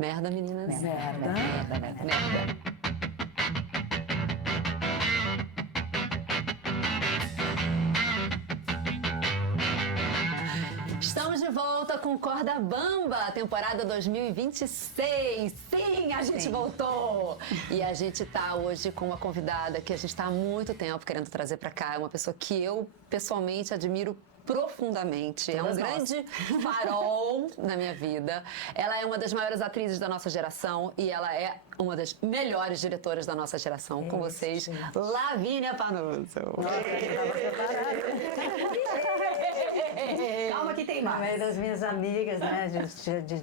Merda, meninas. Merda. Merda. Estamos de volta com Corda Bamba, temporada 2026. Sim, a gente voltou! E a gente tá hoje com uma convidada que a gente tá há muito tempo querendo trazer pra cá. Uma pessoa que eu, pessoalmente, admiro profundamente. É um grande farol na minha vida. Ela é uma das maiores atrizes da nossa geração e ela é uma das melhores diretoras da nossa geração. Com vocês, Lavínia Panuso. Calma que tem mais. É das minhas amigas, né, de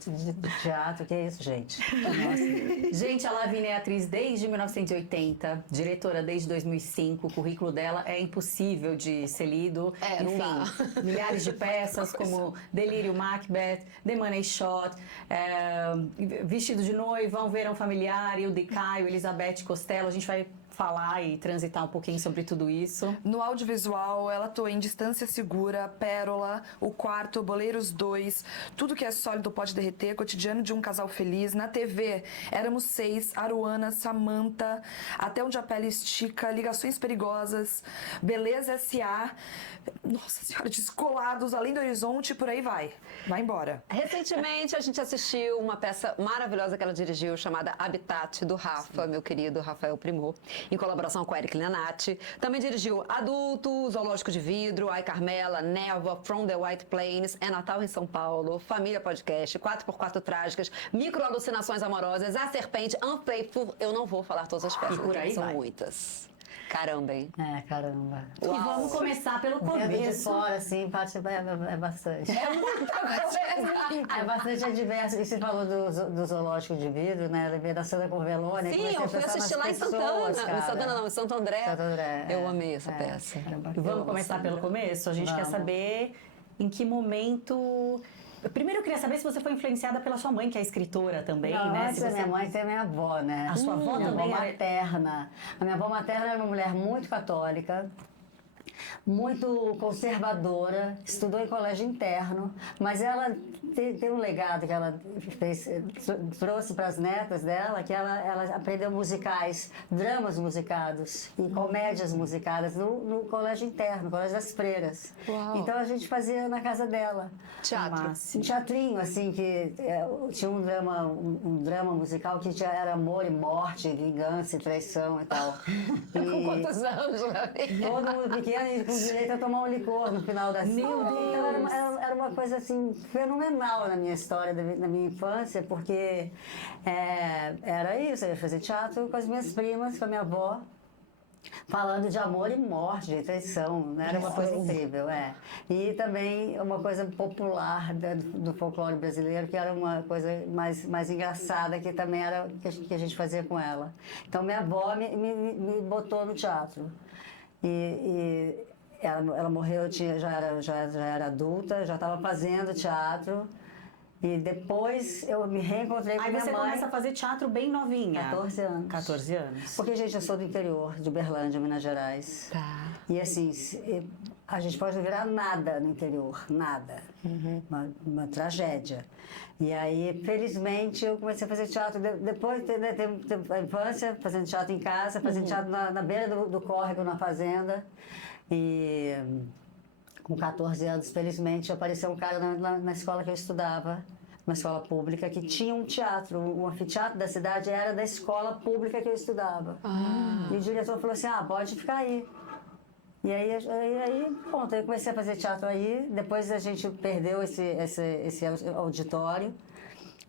teatro, que é isso, gente. Nossa. Gente, a Lavínia é atriz desde 1980, diretora desde 2005. O currículo dela é impossível de ser lido. Não dá. Milhares de peças como Delírio, Macbeth, The Money Shot, Vestido de Noiva, Um Verão Familiar, Eu de Caio, Elizabeth Costello. A gente vai falar e transitar um pouquinho sobre tudo isso. No audiovisual, ela atua em Distância Segura, Pérola, O Quarto, Boleiros 2, Tudo que é Sólido Pode Derreter, Cotidiano de um Casal Feliz. Na TV, Éramos 6, Aruana, Samantha, Até Onde a Pele Estica, Ligações Perigosas, Beleza S.A., nossa senhora, Descolados, Além do Horizonte, por aí vai. Vai embora. Recentemente, a gente assistiu uma peça maravilhosa que ela dirigiu, chamada Habitat, do Rafa, meu querido Rafael Primor, em colaboração com a Eric Lenatti. Também dirigiu Adulto, Zoológico de Vidro, Ai Carmela, Névoa, From the White Plains, É Natal em São Paulo, Família Podcast, 4x4 Trágicas, Microalucinações Amorosas, A Serpente, Unfaithful. Eu não vou falar todas as peças, E por aí são vai. muitas. Caramba, hein? Caramba. E vamos começar pelo Vendo de começo. fora, assim, parte é bastante. É muita coisa. É bastante adverso. E você falou do zoológico de vidro, né? Lembrei da Sandra Corvelone. Sim, eu fui assistir lá em Santana. Em Santana não, em Santo André. Santo André. Eu amei essa peça. E vamos começar pelo começo? A gente quer saber em que momento... Primeiro eu queria saber se você foi influenciada pela sua mãe, que é escritora também, Não, né? antes da minha mãe tem a minha avó, né? A sua avó minha também avó era- materna. A minha avó materna era uma mulher muito católica, muito conservadora, estudou em colégio interno, mas ela tem um legado que ela trouxe para as netas dela, que ela aprendeu musicais, dramas musicados e comédias musicadas no colégio interno, colégio das freiras. Uau. Então a gente fazia na casa dela. Teatro. Um teatrinho, assim, que tinha um drama musical que era amor e morte, vingança e traição e tal. Com quantos anos, Lavínia? Todo mundo pequeno e com direito a tomar um licor no final da cena. Então era uma coisa assim fenomenal na minha história, na minha infância, porque era isso, eu ia fazer teatro com as minhas primas, com a minha avó, falando de amor e morte, de traição, né? Era uma coisa incrível, E também uma coisa popular do folclore brasileiro, que era uma coisa mais engraçada, que também era que a gente fazia com ela. Então minha avó me botou no teatro. E ela morreu, já era adulta, já estava fazendo teatro. E depois eu me reencontrei com Aí minha você mãe. começa a fazer teatro bem novinha. 14 anos. 14 anos. Porque, gente, eu sou do interior, de Uberlândia, Minas Gerais. Tá. E assim, a gente pode não virar nada no interior, nada. Uma tragédia. E aí, felizmente, eu comecei a fazer teatro. Depois da infância, fazendo teatro em casa, fazendo teatro na beira do córrego, na fazenda. E com 14 anos, felizmente, apareceu um cara na escola que eu estudava, uma escola pública, que tinha um teatro, um anfiteatro da cidade, era da escola pública que eu estudava. E o diretor falou assim, pode ficar aí. E aí, pronto, eu comecei a fazer teatro aí, depois a gente perdeu esse auditório,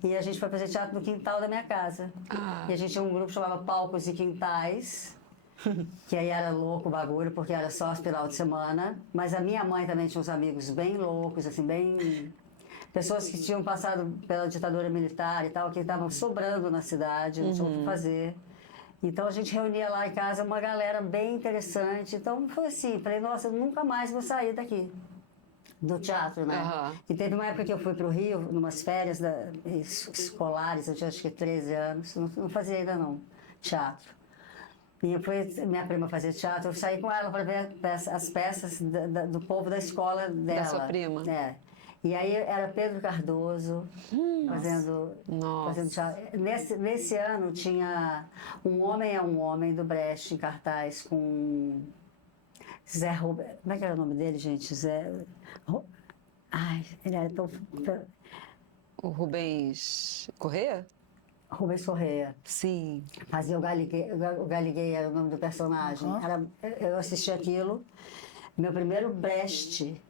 e a gente foi fazer teatro no quintal da minha casa. E a gente tinha um grupo que chamava Palcos e Quintais, que aí era louco o bagulho, porque era só final de semana. Mas a minha mãe também tinha uns amigos bem loucos, assim, bem... Pessoas que tinham passado pela ditadura militar e tal, que estavam sobrando na cidade, não tinham o que fazer. Então a gente reunia lá em casa uma galera bem interessante. Então foi assim, falei, nossa, eu nunca mais vou sair daqui. Do teatro, né? E teve uma época que eu fui para o Rio, numas férias escolares, eu tinha acho que 13 anos, não fazia ainda não, teatro. E eu fui, minha prima fazia teatro, eu saí com ela para ver as peças do povo da escola dela. Da sua prima? É. E aí era Pedro Cardoso fazendo teatro. Nesse ano tinha Um Homem é um Homem, do Brecht, em cartaz, com Zé Roberto. Como é que era o nome dele, gente? Ai, ele era tão... O Rubens Corrêa? Rubens Corrêa. Sim. Fazia o Galiguei era o nome do personagem. Eu assisti aquilo, meu primeiro Brecht.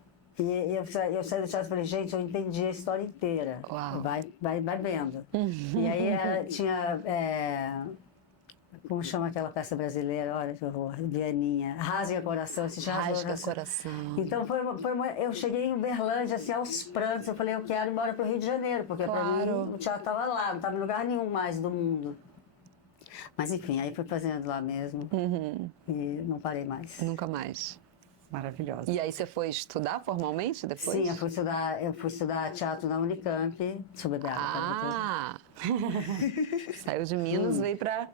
E eu saí do teatro e falei, gente, eu entendi a história inteira. Uau. Vai vendo. E aí tinha... como chama aquela peça brasileira? Olha que horror. Vianinha. Rasga Coração. Rasga Coração. Então eu cheguei em Uberlândia, assim, aos prantos. Eu falei, eu quero ir embora para o Rio de Janeiro, porque para mim o teatro estava lá, não estava em lugar nenhum mais do mundo. Mas enfim, aí fui fazendo lá mesmo e não parei mais. Nunca mais. Maravilhosa. E aí você foi estudar formalmente depois? Sim, eu fui estudar teatro na Unicamp, sou bebeada. Ah! Saiu de Minas, veio pra...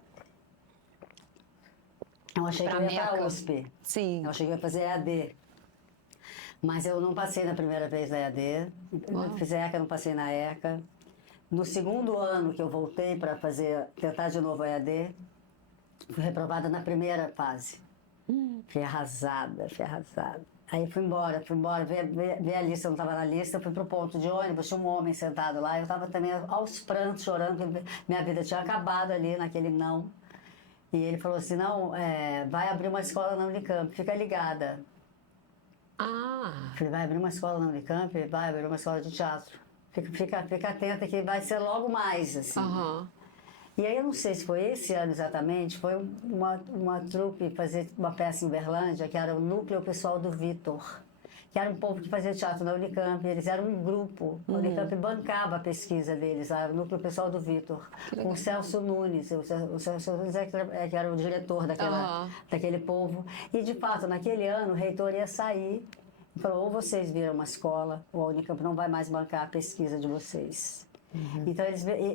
Eu achei que eu ia para Meca. a USP. Sim. Eu achei que eu ia fazer EAD. Mas eu não passei na primeira vez na EAD. Eu fiz ECA, não passei na ECA. No segundo ano que eu voltei para tentar de novo a EAD, fui reprovada na primeira fase. Fui arrasada. Aí fui embora, ver a lista, eu não estava na lista, fui pro ponto de ônibus, tinha um homem sentado lá, eu estava também aos prantos, chorando, porque minha vida tinha acabado ali naquele não. E ele falou assim, não, vai abrir uma escola na Unicamp, fica ligada. Ah! Falei, vai abrir uma escola na Unicamp? Vai abrir uma escola de teatro. Fica atenta que vai ser logo mais, assim. E aí eu não sei se foi esse ano exatamente, foi uma trupe fazer uma peça em Uberlândia, que era o Núcleo Pessoal do Vitor, que era um povo que fazia teatro na Unicamp, eles eram um grupo, a Unicamp bancava a pesquisa deles, o Núcleo Pessoal do Vitor, com o Celso Nunes, o Celso Nunes que era o diretor daquele povo, e de fato, naquele ano, o reitor ia sair e falou, ou vocês viram uma escola, ou a Unicamp não vai mais bancar a pesquisa de vocês. Então,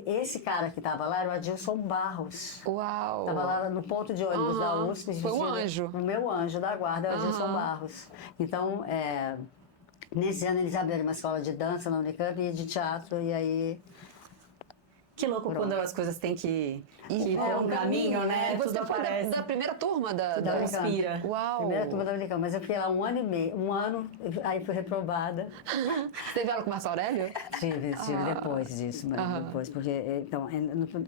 esse cara que estava lá era o Adilson Barros. Uau! Estava lá no ponto de ônibus da USP. Foi um anjo. O meu anjo da guarda é o Adilson Barros. Então, nesse ano eles abriram uma escola de dança na Unicamp e de teatro, e aí... Que louco quando as coisas têm que ir por um caminho, né? Você Tudo foi aparece. da primeira turma da Unicamp. Inspira. Uau! Primeira turma da Unicamp, mas eu fiquei lá 1 ano e meio. 1 ano, aí fui reprovada. Você teve aula com o Marcio Aurélio? Tive depois disso, depois, porque então,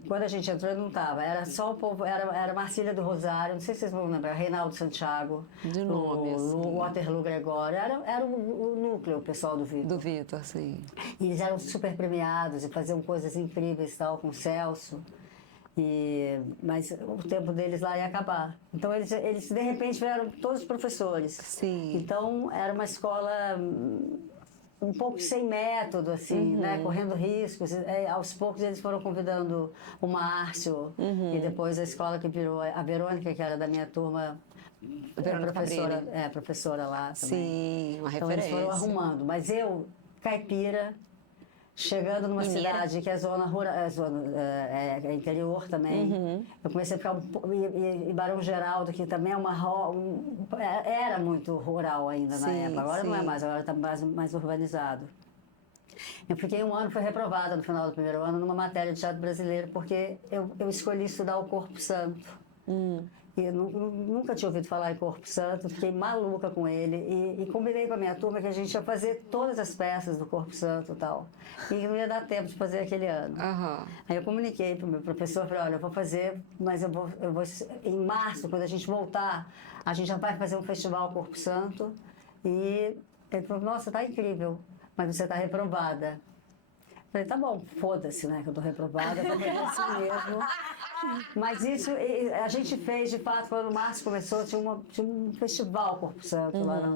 quando a gente entrou eu não estava, era só o povo, era Marcília do Rosário, não sei se vocês vão lembrar, Reinaldo Santiago, De nome, assim. o Waterloo Gregório, era o núcleo, o pessoal do Vitor. Do Vitor, sim. E eles eram super premiados e faziam coisas incríveis tal, com o Celso. Mas o tempo deles lá ia acabar. Então eles de repente vieram todos professores. Sim. Então era uma escola um pouco sem método, assim, né? Correndo riscos. Aos poucos eles foram convidando o Márcio e depois a escola que virou a Verônica, que era da minha turma, professora lá também. Sim, uma Então referência. eles foram arrumando. Mas eu, caipira, chegando numa cidade que é zona rural, é interior também. Eu comecei a ficar e Barão Geraldo, que também é era muito rural ainda na época. Agora não é mais, agora está mais urbanizado. Eu fiquei 1 ano, fui reprovada no final do primeiro ano numa matéria de teatro brasileiro, porque eu escolhi estudar o Corpo Santo. E eu nunca tinha ouvido falar em Corpo Santo, fiquei maluca com ele e combinei com a minha turma que a gente ia fazer todas as peças do Corpo Santo e tal. E não ia dar tempo de fazer aquele ano. Aí eu comuniquei para o meu professor, falei, olha, eu vou fazer, mas eu vou em março, quando a gente voltar, a gente já vai fazer um festival Corpo Santo. E ele falou, nossa, tá incrível, mas você tá reprovada. Falei, tá bom, foda-se, né, que eu tô reprovada, porque é assim mesmo. Mas isso, a gente fez, de fato, quando o Márcio começou, tinha um festival Corpo Santo lá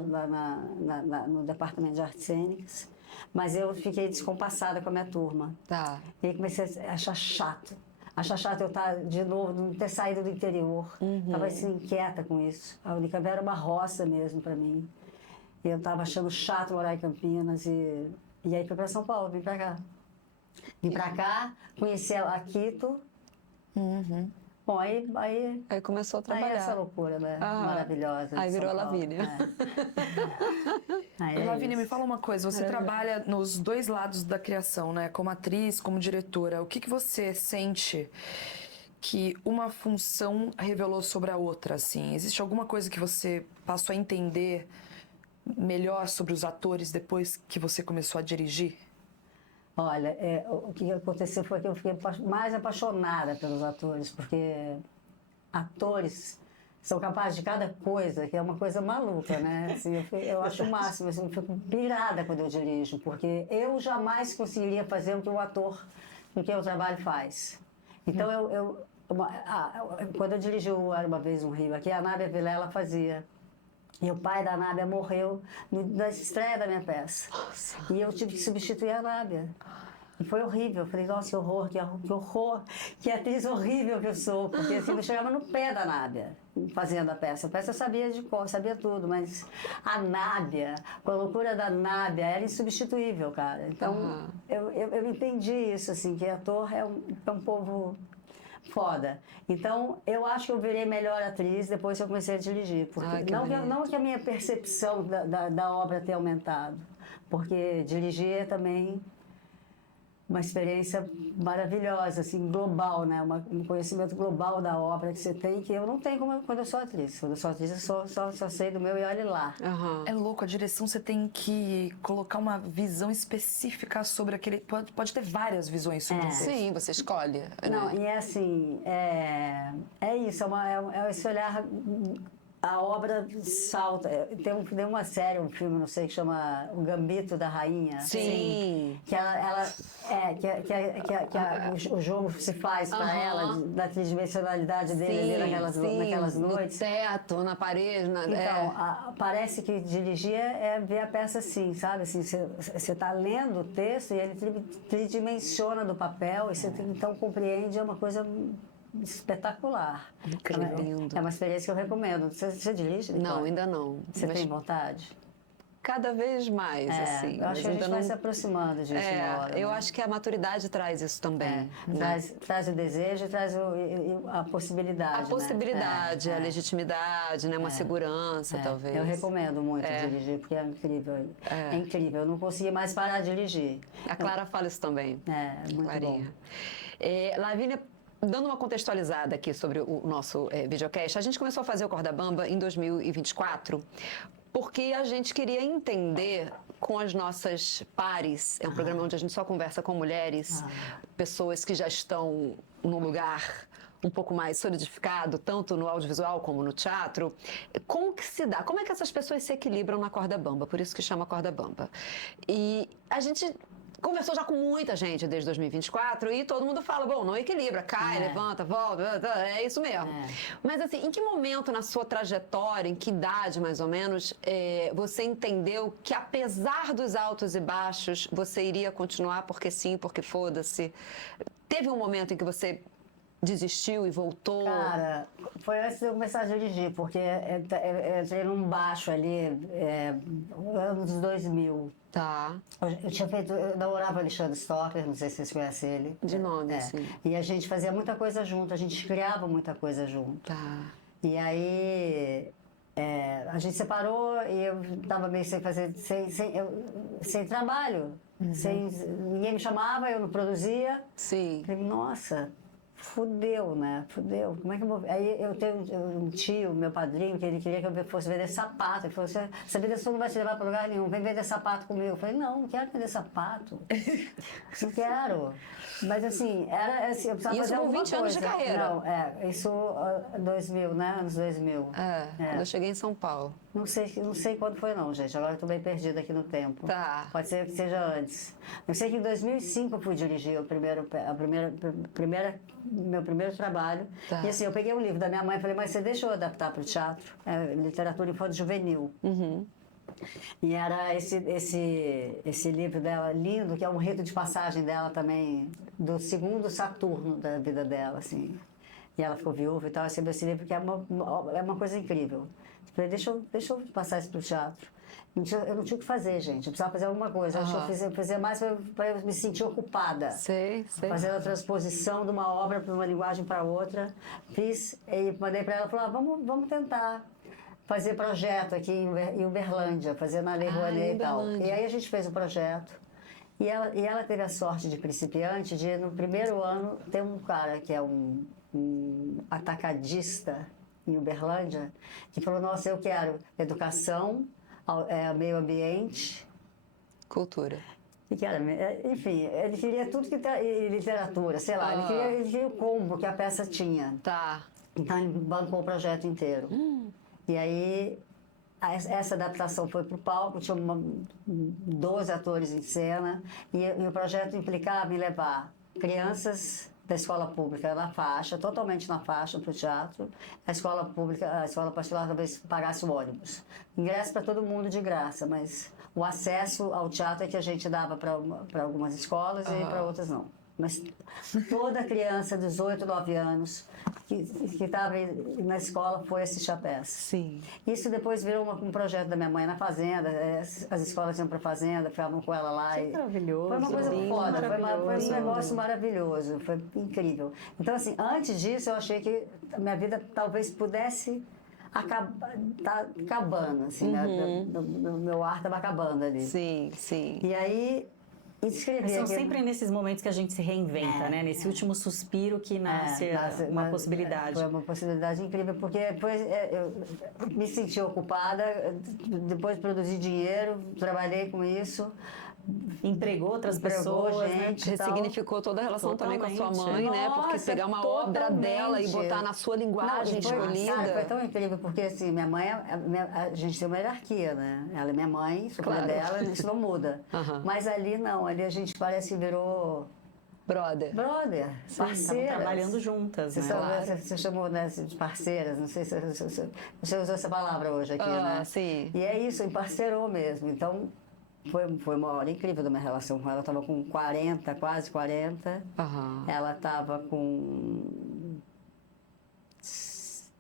no Departamento de Artes Cênicas. Mas eu fiquei descompassada com a minha turma. Tá. E aí comecei a achar chato. Achar chato eu estar, de novo, não ter saído do interior. Estava assim, inquieta com isso. A Unicamp era uma roça mesmo para mim. E eu estava achando chato morar em Campinas. E aí fui para São Paulo, vim para cá. Vim para cá, conheci a Quito. Bom, aí Aí começou a aí trabalhar. essa loucura, né? Ah, Maravilhosa. de aí virou São a Paulo. Lavínia. É. Aí é Lavínia, isso. me fala uma coisa, você trabalha nos dois lados da criação, né? Como atriz, como diretora. O que você sente que uma função revelou sobre a outra, assim? Existe alguma coisa que você passou a entender melhor sobre os atores depois que você começou a dirigir? Olha, o que aconteceu foi que eu fiquei mais apaixonada pelos atores, porque atores são capazes de cada coisa, que é uma coisa maluca, né? Assim, eu acho o máximo, assim, eu fico pirada quando eu dirijo, porque eu jamais conseguiria fazer o que o ator com quem eu trabalho faz. Então, quando eu dirigi Era Uma Vez um Rio aqui, a Nábia Vilela fazia. E o pai da Nábia morreu na estreia da minha peça. Nossa. E eu tive que substituir a Nábia. E foi horrível. Eu falei, nossa, que horror, que horror, que atriz horrível que eu sou. Porque assim, eu chegava no pé da Nábia fazendo a peça. A peça eu sabia de cor, sabia tudo, mas a Nábia, com a loucura da Nábia, era insubstituível, cara. Então, eu entendi isso, assim, que ator é um povo foda. Então, eu acho que eu virei melhor atriz depois que eu comecei a dirigir. Porque não que a minha percepção da obra tenha aumentado, porque dirigir é também uma experiência maravilhosa, assim, global, né? Um conhecimento global da obra que você tem, que eu não tenho quando eu sou atriz. Quando eu sou atriz, eu só sei do meu e olhe lá. É louco, a direção você tem que colocar uma visão específica sobre aquele... Pode ter várias visões sobre isso. Sim, você escolhe. Não, né? e é assim, é isso, é esse olhar, a obra salta. Tem uma série, um filme, não sei, que chama O Gambito da Rainha. Sim. Que o jogo se faz para ela, da tridimensionalidade dele ali naquelas noites. No teto, na parede. Então, parece que dirigir é ver a peça assim, sabe? Assim, você está lendo o texto e ele tridimensiona do papel e você então compreende, é uma coisa espetacular. Incrível. É uma experiência que eu recomendo. Você dirige? Nicole? Não, ainda não. Você Mas tem vontade? cada vez mais, assim. Eu acho que a gente vai se aproximando disso uma hora. Eu né? acho que a maturidade traz isso também. Traz o desejo e traz a possibilidade. A possibilidade, a legitimidade, né? Uma segurança, talvez. Eu recomendo muito dirigir, porque é incrível. É incrível. Eu não consegui mais parar de dirigir. A Clara fala isso também. Muito Clarinha. bom. Lavínia, dando uma contextualizada aqui sobre o nosso videocast, a gente começou a fazer o Corda Bamba em 2024 porque a gente queria entender com as nossas pares, é um programa onde a gente só conversa com mulheres, pessoas que já estão num lugar um pouco mais solidificado, tanto no audiovisual como no teatro. Como que se dá? Como é que essas pessoas se equilibram na corda bamba? Por isso que chama corda bamba. E a gente conversou já com muita gente desde 2024 e todo mundo fala, bom, não equilibra, cai, levanta, volta, é isso mesmo. Mas assim, em que momento na sua trajetória, em que idade mais ou menos, você entendeu que apesar dos altos e baixos, você iria continuar porque sim, porque foda-se? Teve um momento em que você desistiu e voltou? Cara, foi antes de eu começar a dirigir, porque eu entrei num baixo ali, anos 2000. Tá. Eu namorava Alexandre Stocker, não sei se vocês conhecem ele. De nome, sim. E a gente fazia muita coisa junto, a gente criava muita coisa junto. Tá. E aí a gente separou e eu estava meio sem fazer, sem trabalho. Ninguém me chamava, eu não produzia. Sim. Falei, nossa, fudeu, né? Fudeu. Como é que eu vou... Aí eu tenho um tio, meu padrinho, que ele queria que eu fosse vender sapato. Ele falou, essa vida sua não vai te levar para lugar nenhum, vem vender sapato comigo. Eu falei, não quero vender sapato. Não quero. Mas assim, era assim, eu precisava isso fazer com alguma 20 anos de coisa. carreira. Não, isso 2000, né? Anos 2000. Quando eu cheguei em São Paulo. Não sei quando foi não, gente. Agora eu tô bem perdida aqui no tempo. Tá. Pode ser que seja antes. Eu sei que em 2005 eu fui dirigir meu primeiro trabalho. Tá. E assim, eu peguei um livro da minha mãe e falei, mas você deixa eu adaptar para o teatro? Literatura infanto-juvenil. E era esse livro dela, lindo, que é um rito de passagem dela também, do segundo Saturno da vida dela, assim. E ela ficou viúva e tal, esse livro que é uma coisa incrível. Falei, deixa eu passar isso para o teatro. Eu não tinha o que fazer, gente. Eu precisava fazer alguma coisa. Acho que eu fazia mais para eu me sentir ocupada. Sei. Fazendo a transposição de uma obra para uma linguagem para outra. Fiz e mandei para ela, falou, vamos tentar fazer projeto aqui em Uberlândia, fazer na Lei Rouanet e tal. E aí a gente fez o projeto. E ela teve a sorte de principiante de, no primeiro ano, ter um cara que é um atacadista em Uberlândia, que falou, nossa, eu quero educação, meio ambiente. Cultura. Enfim, ele queria tudo que tá, e literatura, sei lá, ele queria o combo que a peça tinha. Tá. Então ele bancou o projeto inteiro. E aí, essa adaptação foi para o palco, tinha 12 atores em cena, e o projeto implicava em levar crianças da escola pública na faixa, totalmente na faixa para o teatro, a escola pública, a escola particular talvez pagasse o ônibus. Ingresso para todo mundo de graça, mas o acesso ao teatro é que a gente dava para algumas escolas e para outras não. Mas toda criança de 18, 9 anos que estava na escola foi assistir a peça. Sim. Isso depois virou um projeto da minha mãe na fazenda, as escolas iam para a fazenda, ficavam com ela lá. Que maravilhoso. Foi uma coisa foda, foi um negócio maravilhoso, foi incrível. Então, assim, antes disso eu achei que a minha vida talvez pudesse tá acabando, assim, meu ar estava acabando ali. Sim. E aí, escrever... São sempre nesses momentos que a gente se reinventa, né? Nesse último suspiro que nasce uma possibilidade. Foi uma possibilidade incrível, porque depois eu me senti ocupada, depois produzi dinheiro, trabalhei com isso. Empregou outras pessoas, gente, né? Ressignificou toda a relação também com a sua mãe, né? Porque Nossa, pegar uma obra dela e totalmente. botar na sua linguagem escolhida. Cara, foi tão incrível, porque assim, minha mãe, a gente tem uma hierarquia, né? Ela é minha mãe, sou filha dela, isso não muda. Mas ali não, ali a gente parece que virou... Brother. Parceiras. Estavam trabalhando juntas, né? Você chamou, né, de parceiras, não sei se você usou essa palavra hoje aqui, né? Sim. E é isso, emparcerou mesmo. Então, foi uma hora incrível da minha relação com ela. Eu estava com 40, quase 40. Ela estava com...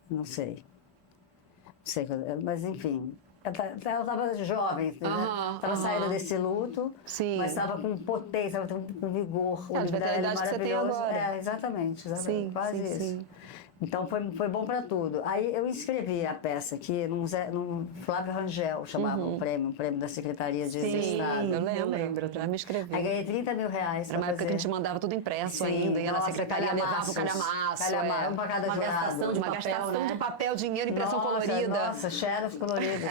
Não sei, mas enfim... Ela estava jovem, estava saindo desse luto, mas estava com potência, estava com vigor. A vitalidade que você tem agora. Exatamente, Sim, quase isso. Sim. Então foi bom para tudo. Aí eu escrevi a peça aqui num Flávio Rangel, chamava o prêmio da Secretaria de Estado. Eu lembro, já me inscrevi. Aí ganhei R$30 mil. Era uma época que a gente mandava tudo impresso ainda, e a secretaria levava o calhamaço. Um para cada jurado. Uma gastação de papel, dinheiro, impressão colorida. Nossa, xerox colorido.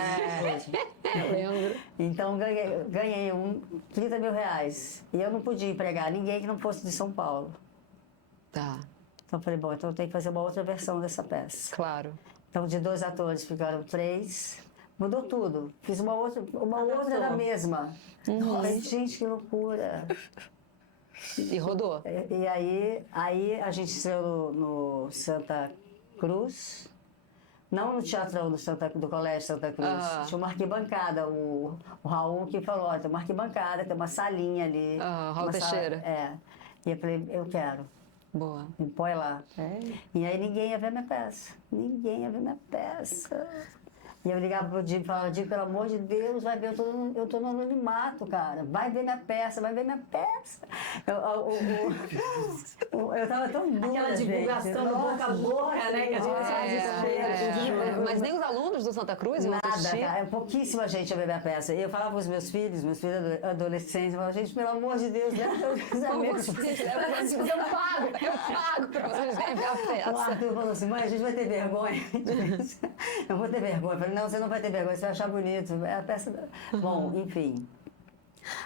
Eu lembro. Então ganhei R$30 mil. E eu não podia empregar ninguém que não fosse de São Paulo. Tá. Então eu falei, bom, então eu tenho que fazer uma outra versão dessa peça. Claro. Então de 2 atores ficaram 3. Mudou tudo. Fiz uma outra da mesma. Falei, gente, que loucura. E rodou. E aí a gente estreou no Santa Cruz. Não no teatrão do Colégio Santa Cruz. Tinha uma arquibancada. O Raul que falou, tem uma arquibancada, tem uma salinha ali. Raul Teixeira. E eu falei, eu quero. Boa. Me põe lá. E aí ninguém ia ver minha peça. E eu ligava pro Diego e falava, Diego, pelo amor de Deus, vai ver, eu tô no anonimato, cara. Vai ver minha peça. Eu tava tão dura, aquela divulgação do boca a boca, né? Que a gente faz Mas nem os alunos do Santa Cruz iam nada, assistir? cara. Pouquíssima gente ia ver minha peça. E eu falava com os meus filhos adolescentes, eu falava, gente, pelo amor de Deus, leva seus amigos. Eu pago pra vocês verem a peça. O Arthur falou assim, mãe, a gente vai ter vergonha. Eu vou ter vergonha. Eu falei, não, você não vai ter vergonha, você vai achar bonito. É a peça... Bom, enfim.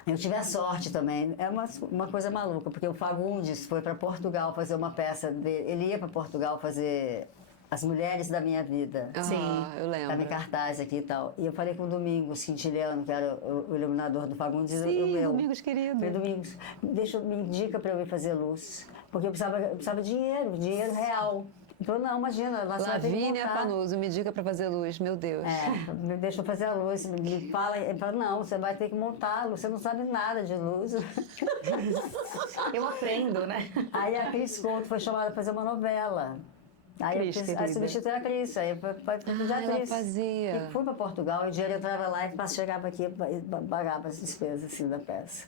Eu tive a sorte também. É uma coisa maluca, porque o Fagundes foi para Portugal fazer uma peça dele. Ele ia para Portugal fazer As Mulheres da Minha Vida. Sim, eu lembro. Estava em cartaz aqui e tal. E eu falei com o Domingos Quintiliano, que era o iluminador do Fagundes. Sim, Domingos querido. Falei, Domingos, me indica para eu ir fazer luz. Porque eu precisava de dinheiro real. Ele falou, não, imagina, lá você vai ter que Lavínia montar. Panuso, me dica para fazer luz, meu Deus. Me deixa eu fazer a luz, me fala, ele fala, não, você vai ter que montar a luz, você não sabe nada de luz. Eu aprendo, né? Aí a Cris Couto foi chamada para fazer uma novela. Aí Cris, eu querida. substituí a Cris, aí foi de ela atriz. fazia. E fui para Portugal, e o dinheiro entrava lá e chegava aqui e pagava as despesas assim, da peça.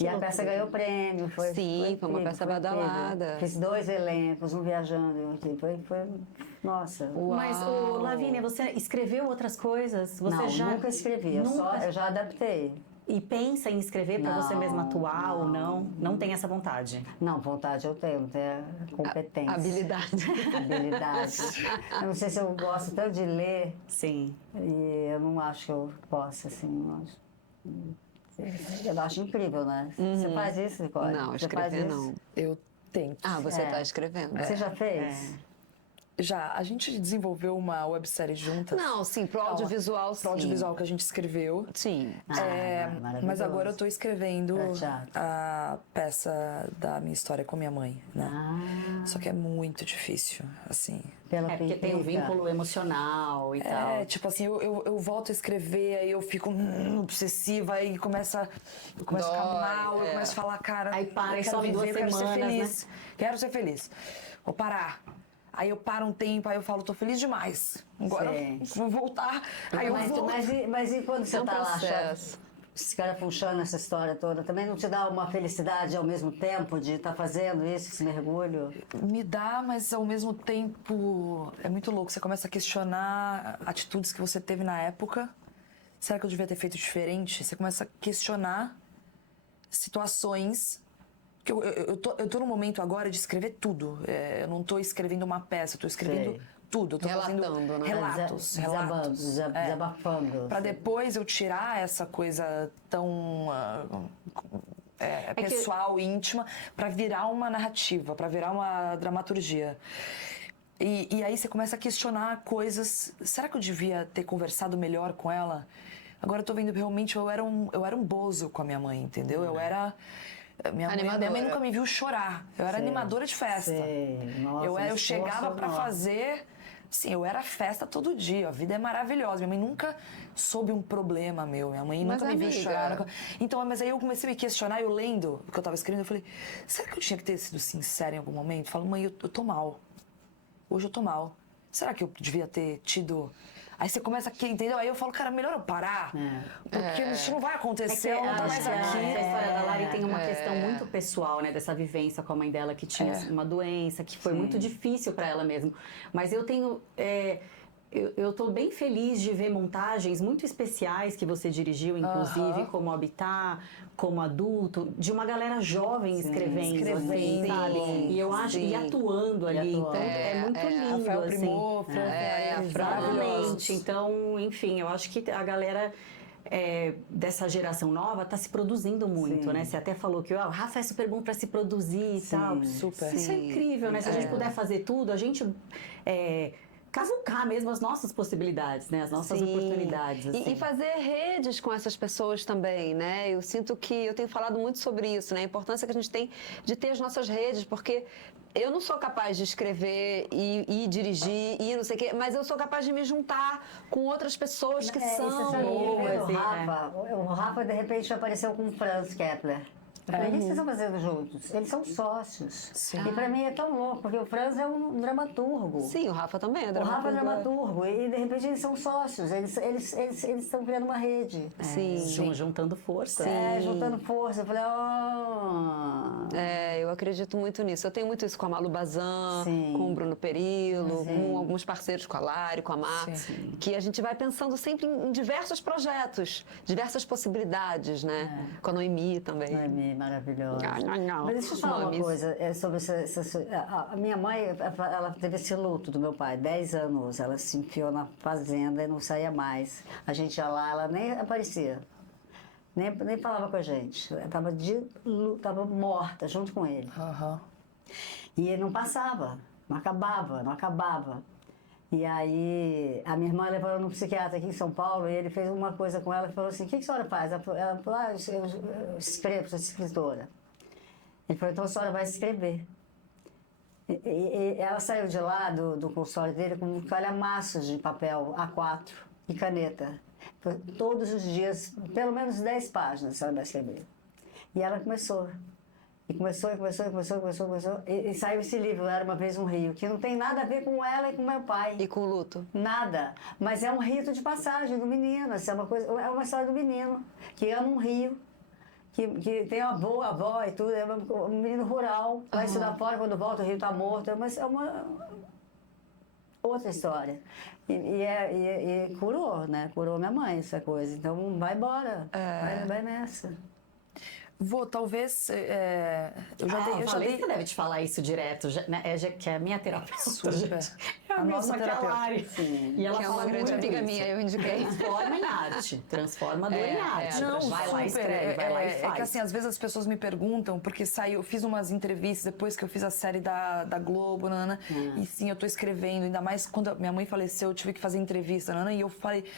E a peça ganhou prêmio. Sim, foi uma incrível, peça foi incrível. badalada. Fiz 2 elencos, um viajando e outro aqui. Nossa. Mas, Lavínia, você escreveu outras coisas? Você Não, já nunca escrevi, eu já adaptei. E pensa em escrever para você mesma atuar ou não? Não tem essa vontade? Não, vontade eu tenho, não tenho competência. Habilidade. Habilidade. Eu não sei se eu gosto tanto de ler, Sim. e eu não acho que eu possa, assim, eu acho incrível, né? Você faz isso, Nicole? Não, Você faz escrever isso? não. Eu tento. Ah, você É. tá escrevendo. Você já fez? Já, a gente desenvolveu uma websérie juntas. Não, sim, pro audiovisual, sim. Pro audiovisual que a gente escreveu. Sim. Maravilhoso. Mas agora eu tô escrevendo Pra teatro. a peça da minha história com minha mãe, né? Só que é muito difícil, assim. Pela Porque tem um vínculo emocional e tal. É, tipo assim, eu volto a escrever, aí eu fico obsessiva, aí eu começo a ficar mal, eu começo a falar, cara, Aí para, eu quero some 2 viver, eu quero ser semanas, feliz. Quero ser feliz. Vou parar. Aí eu paro um tempo, aí eu falo, tô feliz demais. Agora Sim. vou voltar. Aí eu volto. Mas e quando você um tá lá, processo. esse cara puxando essa história toda, também não te dá uma felicidade ao mesmo tempo de estar fazendo isso, esse mergulho? Me dá, mas ao mesmo tempo é muito louco. Você começa a questionar atitudes que você teve na época. Será que eu devia ter feito diferente? Você começa a questionar situações. Que eu tô no momento agora de escrever tudo. Eu não tô escrevendo uma peça, eu tô escrevendo Sei. tudo. Eu tô Relatando, fazendo né? relatos. Desabafando. Para depois eu tirar essa coisa tão pessoal, íntima, para virar uma narrativa, para virar uma dramaturgia. E aí você começa a questionar coisas. Será que eu devia ter conversado melhor com ela? Agora eu tô vendo que realmente eu era um bozo com a minha mãe, entendeu? Eu era... Minha mãe nunca me viu chorar. Eu era animadora de festa. Nossa, Eu chegava para fazer... Sim, eu era festa todo dia. A vida é maravilhosa. Minha mãe nunca soube um problema meu. Minha mãe nunca me viu chorar. Então, mas aí eu comecei a me questionar. Eu lendo o que eu tava escrevendo, eu falei... Será que eu tinha que ter sido sincera em algum momento? Eu falo, mãe, eu tô mal. Hoje eu tô mal. Será que eu devia ter tido... Aí você começa aqui, entendeu? Aí eu falo, cara, melhor eu parar. Porque isso não vai acontecer, eu não tô mais aqui. A história da Lari tem uma questão muito pessoal, né? Dessa vivência com a mãe dela que tinha uma doença, que foi muito difícil para ela mesmo. Mas eu tenho... Eu tô bem feliz de ver montagens muito especiais que você dirigiu, inclusive, como Habitat, como Adulto, de uma galera jovem escrevendo, assim, sabe? E eu acho, e atuando ali. Então, é muito lindo, Rafael assim. Primor, Exatamente. Então, enfim, eu acho que a galera dessa geração nova está se produzindo muito, né? Você até falou que o Rafa é super bom para se produzir e tal. Super. Isso é incrível, né? Se a gente puder fazer tudo, a gente cavucar mesmo as nossas possibilidades, né? As nossas oportunidades. Assim. E fazer redes com essas pessoas também, né? Eu sinto que eu tenho falado muito sobre isso, né? A importância que a gente tem de ter as nossas redes, porque eu não sou capaz de escrever e dirigir e não sei o quê, mas eu sou capaz de me juntar com outras pessoas que são boas. O Rafa, de repente, apareceu com o Franz Kepler. Eu falei, o que vocês estão fazendo juntos? Eles são sócios. Sim. E pra mim é tão louco, porque o Franz é um dramaturgo. Sim, o Rafa também é O dramaturgo. Rafa é dramaturgo. E de repente eles são sócios. Eles estão criando uma rede. Sim. Juntando força. Juntando força. Eu falei, eu acredito muito nisso. Eu tenho muito isso com a Malu Bazan, Sim. com o Bruno Perillo, com alguns parceiros, com a Lari, com a Mar, que a gente vai pensando sempre em diversos projetos, diversas possibilidades, né? Com a Noemi também. Noemi, maravilhosa. Não. Mas deixa eu falar uma coisa sobre a minha mãe, ela teve esse luto do meu pai, 10 anos. Ela se enfiou na fazenda e não saía mais. A gente ia lá, ela nem aparecia. Nem falava com a gente. Ela estava morta junto com ele. E ele não passava, não acabava. E aí, a minha irmã levou ela no psiquiatra aqui em São Paulo e ele fez uma coisa com ela e falou assim, o que a senhora faz? Ela falou, eu escrevo, sou escritora. Ele falou, então a senhora vai escrever. E ela saiu de lá do consultório dele com calhamaços de papel A4 e caneta. Todos os dias, pelo menos 10 páginas a senhora vai escrever. E ela começou. E começou, e saiu esse livro, Era Uma Vez um Rio, que não tem nada a ver com ela e com meu pai. E com o luto? Nada. Mas é um rito de passagem do menino. Assim, é uma história do menino que ama um rio, que tem avô, avó e tudo. É um menino rural, vai estudar fora, quando volta o rio está morto. É uma outra história. E curou, né? Curou minha mãe essa coisa. Então vai embora. Vai nessa. Vô, talvez. Eu já dei. Eu já dei. Você deve te falar isso direto, né? Que é a minha terapeuta. Super. Gente. É a nossa mesma terapeuta. Lari. E ela Que é fala uma grande muito amiga isso. minha, eu indiquei. Transforma em arte. Transforma a dor em arte. Não, vai lá e super. escreve, vai lá e faz. É que assim, às vezes as pessoas me perguntam, porque eu fiz umas entrevistas depois que eu fiz a série da Globo, Nana, e sim, eu tô escrevendo, ainda mais quando minha mãe faleceu, eu tive que fazer entrevista, Nana, e eu falei,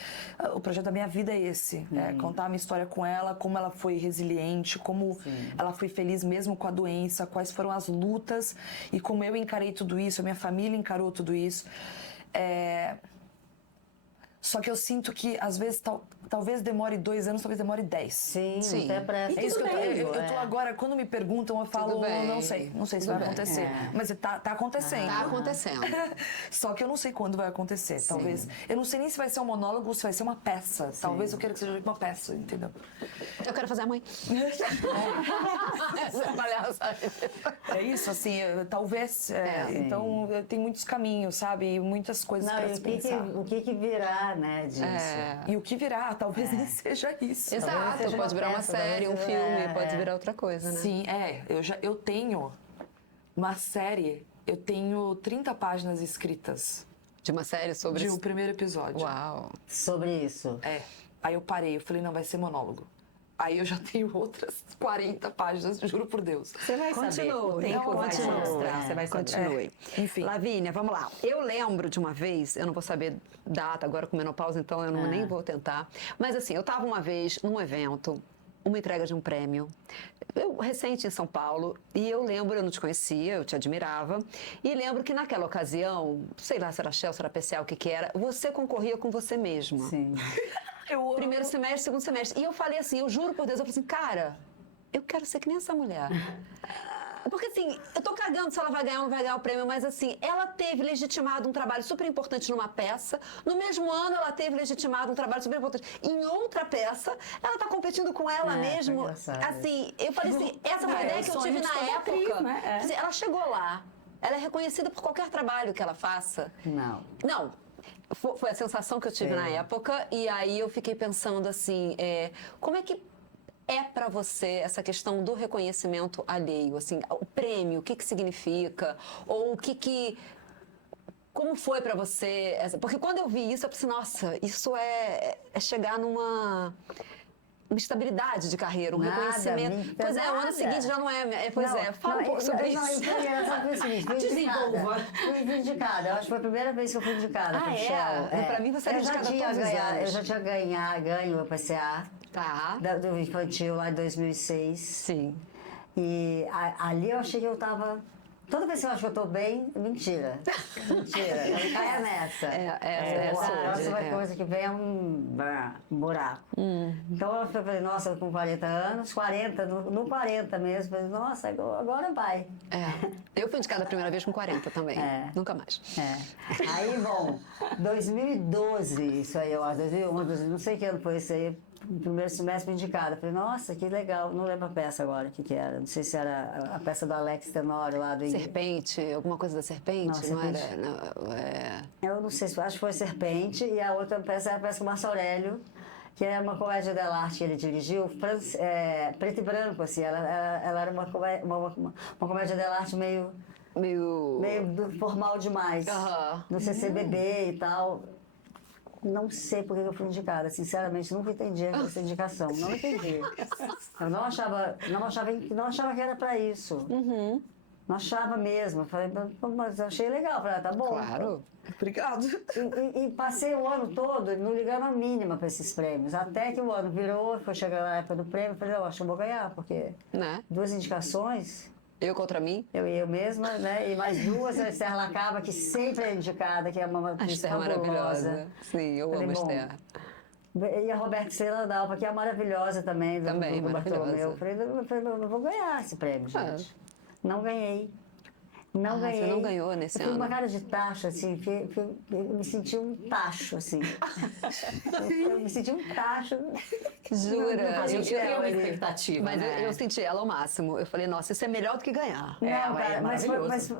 o projeto da minha vida é esse, contar a minha história com ela, como ela foi resiliente, como ela foi feliz mesmo com a doença, quais foram as lutas e como eu encarei tudo isso, a minha família encarou tudo isso. Só que eu sinto que, às vezes, talvez demore 2 anos, talvez demore 10. Sim, Sim. não tem pressa. É isso que eu tô É. agora, quando me perguntam, eu falo, bem. não sei se Tudo vai bem. acontecer. Mas tá acontecendo. Tá acontecendo. Só que eu não sei quando vai acontecer. Talvez. Eu não sei nem se vai ser um monólogo ou se vai ser uma peça. Talvez eu queira que seja uma peça, entendeu? Eu quero fazer a mãe. É isso, assim, talvez. Então, tem muitos caminhos, sabe? E muitas coisas Não, pra e se pensar. o que virá, né, disso? E o que virá, talvez nem seja isso. Exato, seja pode uma virar uma peça, série, um talvez, filme, pode virar outra coisa, né? Sim, eu tenho uma série, eu tenho 30 páginas escritas De uma série sobre... de um primeiro episódio. Uau. Sobre isso. Aí eu parei, eu falei, não, vai ser monólogo. Aí eu já tenho outras 40 páginas, juro por Deus. Você vai saber. O Continue, tempo vai te continue. mostrar, você vai saber. Continue. Enfim. Lavínia, vamos lá. Eu lembro de uma vez, eu não vou saber data agora com menopausa, então eu nem vou tentar. Mas assim, eu estava uma vez num evento, uma entrega de um prêmio, recente em São Paulo, e eu lembro, eu não te conhecia, eu te admirava, e lembro que naquela ocasião, sei lá se era Shell, se era PCA, o que era, você concorria com você mesma. Sim. Primeiro semestre, segundo semestre. E eu falei assim, eu juro por Deus, eu falei assim, cara, eu quero ser que nem essa mulher. Porque assim, eu tô cagando se ela vai ganhar ou não vai ganhar o prêmio, mas assim, ela teve legitimado um trabalho super importante numa peça, no mesmo ano ela teve legitimado um trabalho super importante em outra peça, ela tá competindo com ela mesmo. engraçado assim, eu falei assim, essa foi a ideia que eu tive na época. Atriz, né? Assim, ela chegou lá, ela é reconhecida por qualquer trabalho que ela faça. Não. Foi a sensação que eu tive na época, e aí eu fiquei pensando assim, como é que é pra você essa questão do reconhecimento alheio, assim, o prêmio, o que que significa, ou o que como foi pra você, porque quando eu vi isso, eu pensei, nossa, isso é chegar numa estabilidade de carreira, um reconhecimento. Pois é, o ano seguinte já não é. Fala um pouco sobre isso. Desenvolva. Fui indicada, eu acho que foi a primeira vez que eu fui indicada pro Shell. Pra mim você era indicada todos os anos. Eu já tinha ganho o PCA do infantil lá em 2006. Sim. E ali eu achei que eu tava... Toda vez que eu acho que eu tô bem, mentira. Mentira. Não caia nessa. A próxima coisa que vem é um buraco. Então eu falei, nossa, com 40 anos, 40, no 40 mesmo, falei, nossa, agora vai. Eu fui indicada a primeira vez com 40 também. Nunca mais. Aí, bom, 2012, isso aí, eu acho, 2011, não sei que ano foi isso aí. No primeiro semestre indicada. Falei, nossa, que legal. Não lembro a peça agora, o que era. Não sei se era a peça do Alex Tenório lá do... Serpente, alguma coisa da Serpente? Não era? Eu não sei, acho que foi Serpente. E a outra peça era a peça com o Marcio Aurélio, que era uma comédia dell'arte que ele dirigiu, preto e branco, assim. Ela era uma comédia dell'arte meio formal demais. No CCBB e tal. Não sei por que eu fui indicada, sinceramente, nunca entendi essa indicação, não entendi. Eu não achava que era para isso. Não achava mesmo. Falei, mas achei legal, falei, tá bom. Claro. Obrigado. E passei o ano todo não ligando a mínima para esses prêmios. Até que o ano virou, foi chegando na época do prêmio, falei, eu acho que eu vou ganhar, porque 2 indicações. Eu contra mim? Eu mesma, né? E mais 2, a Esther Lacava, que sempre é indicada, que é uma atriz Esther é maravilhosa. Sim, eu amo a Esther. E a Roberta Estrela d'Alva, que é maravilhosa também, Também, do maravilhosa. Bartolomeu. Eu falei, não vou ganhar esse prêmio, gente. Não ganhei. Não ganhei. Você não ganhou nesse eu fiz uma ano? cara de tacho, assim, eu me senti um tacho, assim. eu me senti um tacho. Jura? A gente Eu- cria uma eu- expectativa, Mas né? eu senti ela ao máximo. Eu falei, nossa, isso é melhor do que ganhar. Não, É, cara, é mas maravilhoso.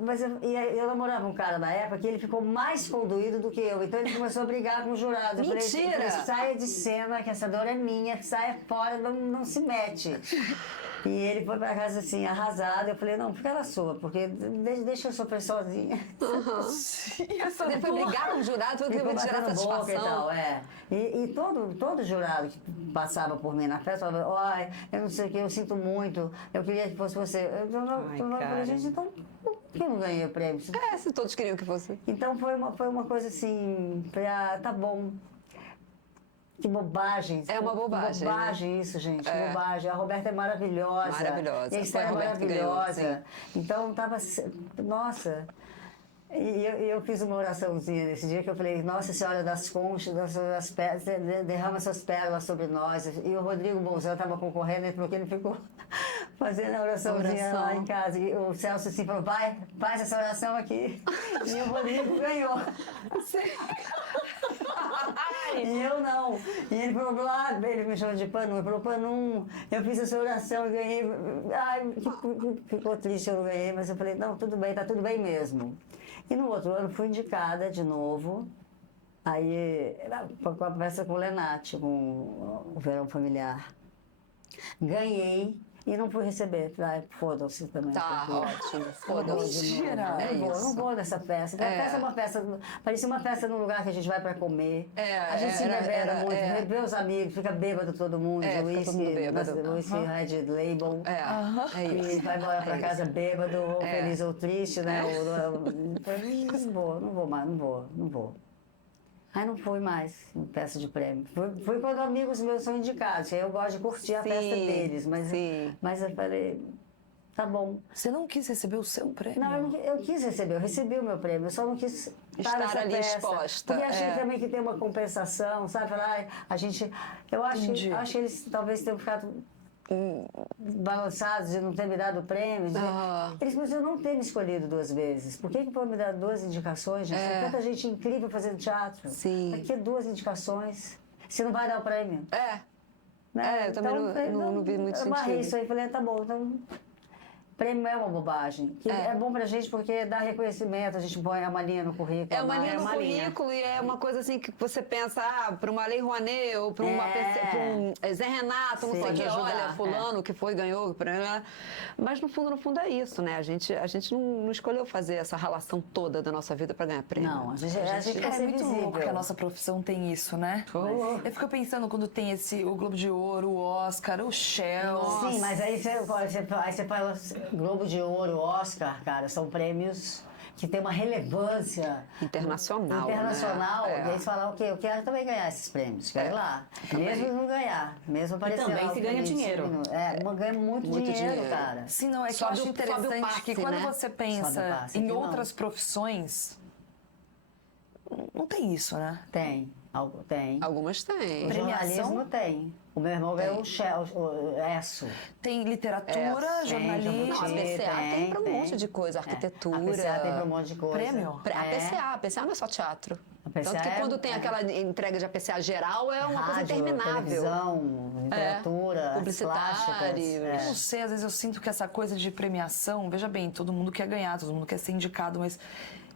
eu namorava um cara na época que ele ficou mais conduído do que eu. Então ele começou a brigar com o jurado. Eu Mentira! falei, saia de cena, que essa dor é minha, saia fora, não se mete. E ele foi pra casa assim, arrasado. Eu falei, não, fica na sua, porque deixa eu sofrer sozinha. Você foi brigar com o jurado, foi Ficou que tirar batendo boca e satisfação. tal, é. E todo jurado que passava por mim na festa falava, ai, eu não sei o que, eu sinto muito, eu queria que fosse você. Eu falei, cara. gente, então por que eu não ganhei o prêmio? É, se todos queriam que fosse. Então foi uma coisa assim, falei, tá bom. Que bobagem. É uma bobagem, Bobagem isso, gente. É. Bobagem. A Roberta é maravilhosa. Maravilhosa. E a Estela é Foi a Roberta que ganhou, maravilhosa. Então tava. Nossa. E eu fiz uma oraçãozinha nesse dia que eu falei, Nossa Senhora das Conchas, das pérolas, derrama suas pérolas sobre nós. E o Rodrigo Bolzão estava concorrendo, porque ele ficou fazendo a oraçãozinha Oração. lá em casa. E o Celso assim falou, vai, faz essa oração aqui. E o Rodrigo ganhou. E eu não. E ele falou, ele me chamou de Panu. Ele falou, Panu, eu fiz essa oração e ganhei. Ai, ficou triste, eu não ganhei, mas eu falei, não, tudo bem, tá tudo bem mesmo. E no outro ano fui indicada de novo, aí com a peça com o Lenati, com o Verão Familiar. Ganhei e não fui receber. Foda-se também. Tá, porque- ótimo. Foda-se. Mentira! É Eu isso. não vou nessa festa. A festa é uma festa, parecia uma festa num lugar que a gente vai pra comer. É, A gente se bebera muito, é. vê os amigos, fica bêbado todo mundo, É, de fica todo mundo bêbado. whisky Red Label. É E isso. vai embora pra É casa bêbado, ou É. feliz ou triste, né? Não vou mais, não vou. Aí não fui mais em peça de prêmio. Fui quando amigos meus são indicados, aí eu gosto de curtir a Sim, festa deles, sim. mas eu falei, tá bom. Você não quis receber o seu prêmio? Não, eu quis receber, eu recebi o meu prêmio, eu só não quis Estar nessa ali peça, exposta, Porque achei é. também que tem uma compensação, sabe? Falar, eu acho que eles talvez tenham ficado balançados de não ter me dado o prêmio. Eles precisam não ter me escolhido 2 vezes. Por que foi me dar 2 indicações, gente? Tem tanta gente incrível fazendo teatro. Sim. Por que 2 indicações? Você não vai dar o prêmio? Né? Eu também não vi muito Eu amarrei sentido. isso aí, falei, tá bom, então... Prêmio é uma bobagem. Que é bom pra gente porque dá reconhecimento, a gente põe uma linha no currículo. É uma linha no uma linha. currículo e é uma coisa assim que você pensa, para uma Lei Rouanet ou para Zé Renato, não Sim, sei o que, pode ajudar, olha, fulano que foi, ganhou, mas no fundo é isso, né? A gente não escolheu fazer essa relação toda da nossa vida para ganhar prêmio. Não, a gente quer É ser muito visível. louco que a nossa profissão tem isso, né? Eu fico pensando quando tem o Globo de Ouro, o Oscar, o Shell. Sim, mas aí você fala Globo de Ouro, Oscar, cara, são prêmios que têm uma relevância Internacional, internacional. né? E aí você fala, ok, eu quero também ganhar esses prêmios, quero ir lá. Mesmo não ganhar, mesmo aparecer também lá se o ganha prêmio, dinheiro. Ganha muito dinheiro, cara. Sim, não, é que eu Sobe acho o interessante passe, que quando né? você Sobe pensa o passe, em aqui não. outras profissões, não tem isso, né? Tem, tem. Algumas têm. O Premiação? jornalismo tem. O meu irmão ganhou o ESSO. Tem literatura, Tem, jornalismo. Não, a PCA tem para um monte de coisa, arquitetura. A PCA tem para um monte de coisa. Prêmio? A PCA não é só teatro. A PCA Tanto que é- quando tem aquela entrega de APCA geral, é uma coisa Rádio, interminável. televisão, literatura, artes publicitários. plásticas. Eu não sei, às vezes eu sinto que essa coisa de premiação, veja bem, todo mundo quer ganhar, todo mundo quer ser indicado, mas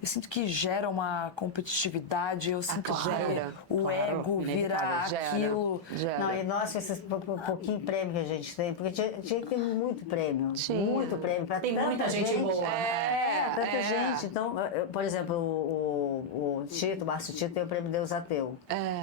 eu sinto que gera uma competitividade, eu sinto que claro, o ego vira Gera, aquilo. gera. Não, e nossa, esse pouquinho prêmio que a gente tem, porque tinha que ter muito prêmio. Tinha. Muito prêmio para Tem muita gente boa. Tanta gente. Então, por exemplo, o Tito, o Márcio Tito, tem o prêmio Deus Ateu.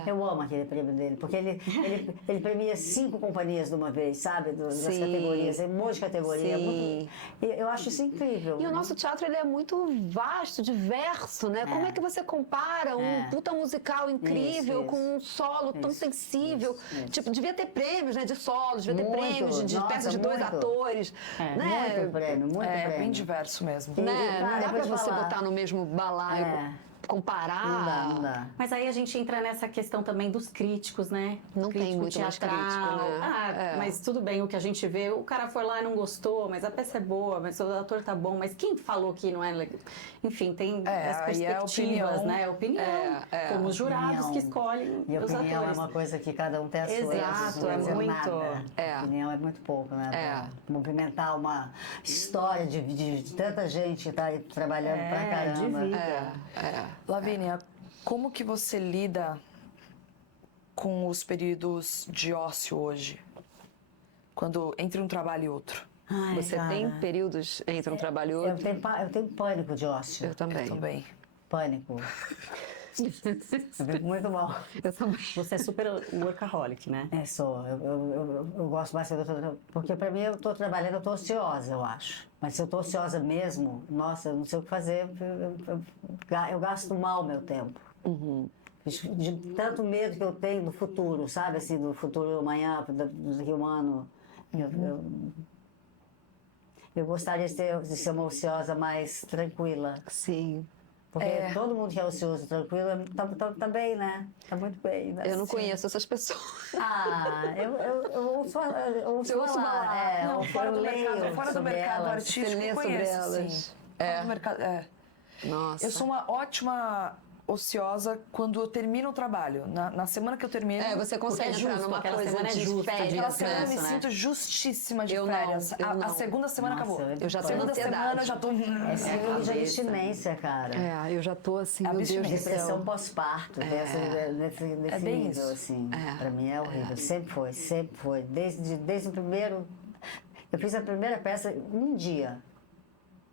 Eu amo aquele prêmio dele, porque ele premia 5 companhias de uma vez, sabe? Das Sim. categorias, tem um monte de categoria. Sim. E eu acho isso incrível. E o nosso teatro ele é muito vasto, diverso, né? Como é que você compara um puta musical incrível Isso, com um solo tão sensível? isso. Tipo, devia ter prêmios, né? De solos, devia ter Muito, prêmios de nossa, peças de 2 muito. atores, né? Muito prêmio, muito É prêmio. bem diverso mesmo. E, Né? cara, Não dá eu vou pra te você falar. botar no mesmo balaio. comparar. Não dá. Mas aí a gente entra nessa questão também dos críticos, né? Não tem Crítico muito mais teatral. crítico, né? Mas tudo bem, o que a gente vê, o cara foi lá e não gostou, mas a peça é boa, mas o ator tá bom, mas quem falou que não é legal? Enfim, tem as aí é perspectivas, opinião. né? Opinião. Como os jurados que escolhem E a os opinião atores. é uma coisa que cada um tem a sua. Exato, não quer é dizer muito. Nada. É. A opinião é muito pouco, né? É. Pra movimentar uma história de tanta gente que tá aí trabalhando pra caramba. de vida. Lavínia, como que você lida com os períodos de ócio hoje? Quando entre um trabalho e outro? Ai, Você cara, tem períodos entre um trabalho e eu outro? tenho pânico de ócio. Eu também. Eu também. Pânico. Eu fico muito mal. Eu também. Você é super workaholic, né? É, sou. Eu gosto bastante. Porque pra mim eu tô trabalhando, eu tô ociosa, eu acho. Mas se eu tô ociosa mesmo, nossa, eu não sei o que fazer. Eu gasto mal o meu tempo. De tanto medo que eu tenho do futuro, sabe? Assim, do futuro amanhã, daqui a um ano. Eu gostaria de ser uma ociosa mais tranquila. Sim. Porque todo mundo que é ocioso, tranquilo, tá bem, né? Tá muito bem. Né? Eu não conheço essas pessoas. Ah, eu ouço Você ouve falar. É, Não, fora do mercado, fora do sobre mercado elas. artístico, Você lê sobre conheço, elas. sim. Fora do mercado, Nossa. Eu sou uma ótima ociosa quando eu termino o trabalho. Na semana que eu termino... Você consegue Porque é entrar justo, numa aquela coisa semana é de justa, férias. Aquela de semana eu me descanso, né? sinto justíssima de Eu não, férias. eu A não. segunda semana Nossa, acabou. Eu já A tenho segunda ansiedade. semana eu já tô... É síndrome de abstinência, cara. Eu já tô assim, meu Deus do Depressão céu. pós-parto, nesse bem nível, isso. assim. Pra mim é horrível. Sempre foi. Desde o primeiro... Eu fiz a primeira peça um dia,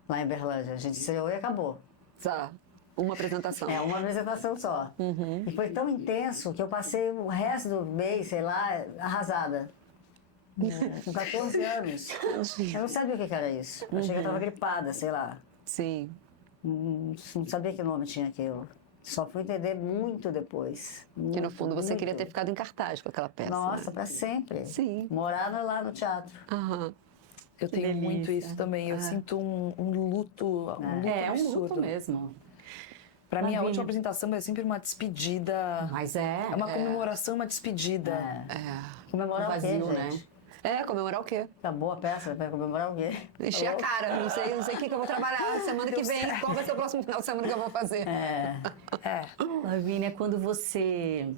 lá em Berlândia. A gente estreou e acabou. Tá. Uma apresentação. É uma apresentação só. E foi tão intenso que eu passei o resto do mês, sei lá, arrasada. Com 14 anos. Eu não sabia o que era isso. Eu achei que eu estava gripada, sei lá. Sim. Não sabia que nome tinha aquilo. Só fui entender muito depois. Que no fundo você muito. queria ter ficado em cartaz com aquela peça. Nossa, né? para sempre. Sim. Morar lá no teatro. Aham. Eu tenho muito isso também. Eu sinto um luto É um absurdo. luto mesmo. Pra mim, a Lavínia. última apresentação é sempre uma despedida. Mas É uma comemoração, uma despedida. Comemorar o quê, Vazio, gente? né? Comemorar o quê? Acabou a peça, vai comemorar o quê? Encher a cara. Não sei o que eu vou trabalhar semana que vem. Qual vai ser o próximo final de semana que eu vou fazer? Lavínia, quando você,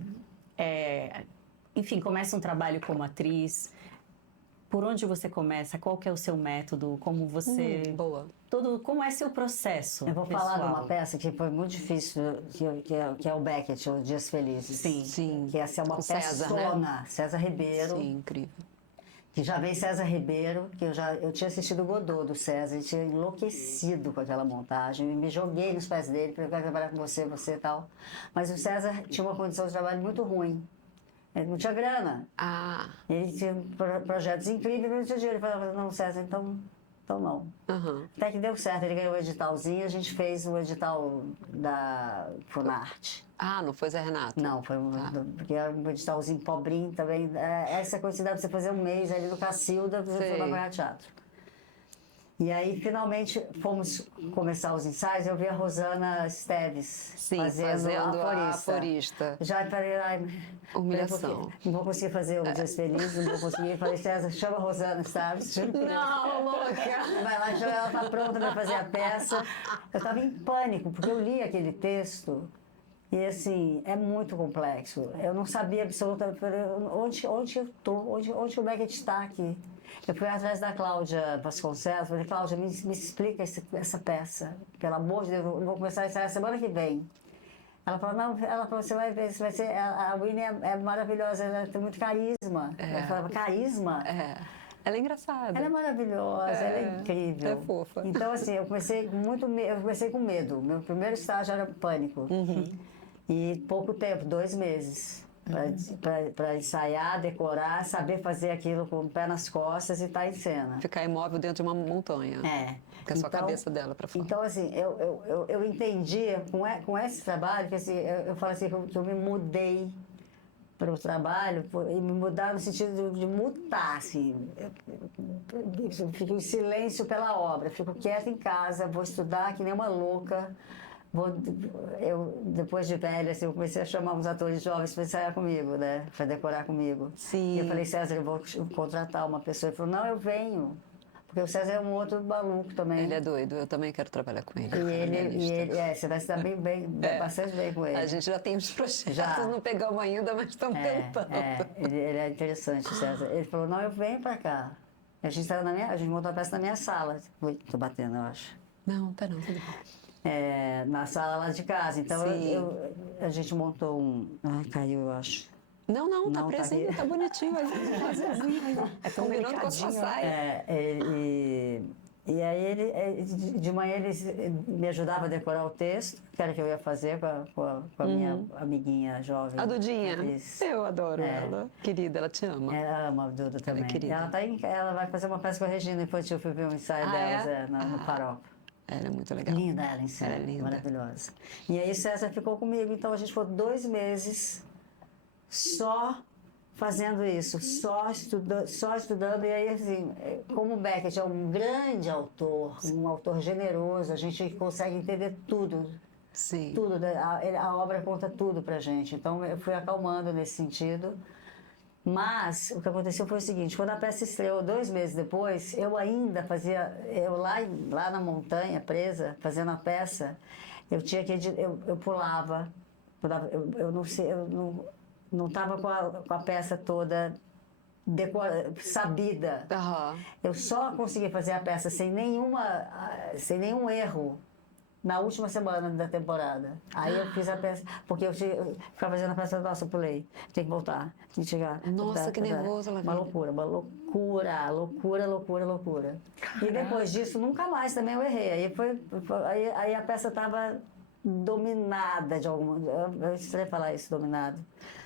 enfim, começa um trabalho como atriz, por onde você começa? Qual que é o seu método? Como você... Boa. Como é seu processo Eu vou pessoal? falar de uma peça que foi muito difícil, que é o Beckett, o Dias Felizes. Sim. Que essa é uma Com César, né? peçona, César Ribeiro. Sim, incrível. Que já veio César Ribeiro, que eu tinha assistido o Godot do César, e tinha enlouquecido com aquela montagem, e me joguei nos pés dele, para eu quero trabalhar com você e tal. Mas o César tinha uma condição de trabalho muito ruim. Ele não tinha grana. Ah. Ele tinha projetos incríveis, mas não tinha dinheiro. Ele falava, não, César, então não. Aham. Até que deu certo, ele ganhou o editalzinho, a gente fez o edital da Funarte. Ah, não foi Zé Renato? Não, foi porque era um editalzinho pobrinho também. Essa coisa que dá pra você fazer um mês ali no Cacilda, pra você Sei. trabalhar teatro. E aí, finalmente, fomos começar os ensaios, eu vi a Rosana Esteves Sim, fazendo a aforista. Já falei, ai, Humilhação. não vou conseguir fazer o Dias Felizes, não vou conseguir. Falei, César, chama a Rosana Esteves. Não, louca! Vai lá, chama ela, tá pronta para fazer a peça. Eu estava em pânico, porque eu li aquele texto e, assim, é muito complexo. Eu não sabia absolutamente onde eu estou, onde o Beckett está aqui. Eu fui atrás da Cláudia Vasconcelos, falei, Cláudia, me explica essa peça. Pelo amor de Deus, eu vou começar a ensaiar semana que vem. Ela falou, não, você vai ver, vai ser, a Winnie é maravilhosa, ela tem muito carisma. Eu falava, carisma? Ela é engraçada. Ela é maravilhosa, ela é incrível. É fofa. Então, assim, eu comecei com medo. Meu primeiro estágio era pânico. E pouco tempo, 2 meses. Para ensaiar, decorar, saber fazer aquilo com o pé nas costas e estar em cena. Ficar imóvel dentro de uma montanha. Com a sua cabeça dela para fora. Então, assim, eu entendi com esse trabalho, que assim, eu falo assim, que eu me mudei para o trabalho, e me mudar no sentido de mutar, assim. Eu fico em silêncio pela obra, fico quieta em casa, vou estudar que nem uma louca, eu, depois de velha, assim, eu comecei a chamar uns atores jovens para ensaiar comigo, né? Para decorar comigo. Sim. E eu falei, César, eu vou contratar uma pessoa. Ele falou, não, eu venho. Porque o César é um outro maluco também. Ele é doido, eu também quero trabalhar com ele. Você vai se dar bastante bem com ele. A gente já tem uns projetos, Já. não pegamos ainda, mas estamos tentando. Ele é interessante, o César. Ele falou, não, eu venho para cá. A gente montou a peça na minha sala. Ui, tô batendo, eu acho. Não, tá não, tudo bem. Na sala lá de casa. Então Sim. a gente montou um. Ai, caiu, eu acho. Não, tá Não, tá presinho, aqui. tá bonitinho ali. Combinando com a sua saia. E aí de manhã ele me ajudava a decorar o texto, que era o que eu ia fazer com a minha amiguinha jovem. A Dudinha, atriz. eu adoro ela. Querida, ela te ama. Ela ama a Duda também. querida. Ela vai fazer uma peça com a Regina infantil, fui ver um ensaio delas no Paropa. Ela é muito legal. Linda ela em cena, Ela é linda. maravilhosa. E aí César ficou comigo, então a gente ficou 2 meses só fazendo isso, só estudando. E aí, assim, como o Beckett é um grande autor, um autor generoso, a gente consegue entender tudo. Sim. Tudo, a obra conta tudo pra gente. Então eu fui acalmando nesse sentido. Mas o que aconteceu foi o seguinte, quando a peça estreou 2 meses depois, eu ainda fazia, lá na montanha, presa, fazendo a peça, eu tinha que, eu pulava, eu não sei, eu não estava com a peça toda sabida. Aham. Eu só consegui fazer a peça sem nenhum erro na última semana da temporada. Aí eu fiz a peça, porque eu ficava fazendo a peça, nossa, eu pulei, tem que voltar, tem que chegar. Nossa, que nervoso, Lavínia. Uma loucura. E depois disso, nunca mais também eu errei. Aí a peça estava dominada de alguma... Eu estranho falar isso, dominado.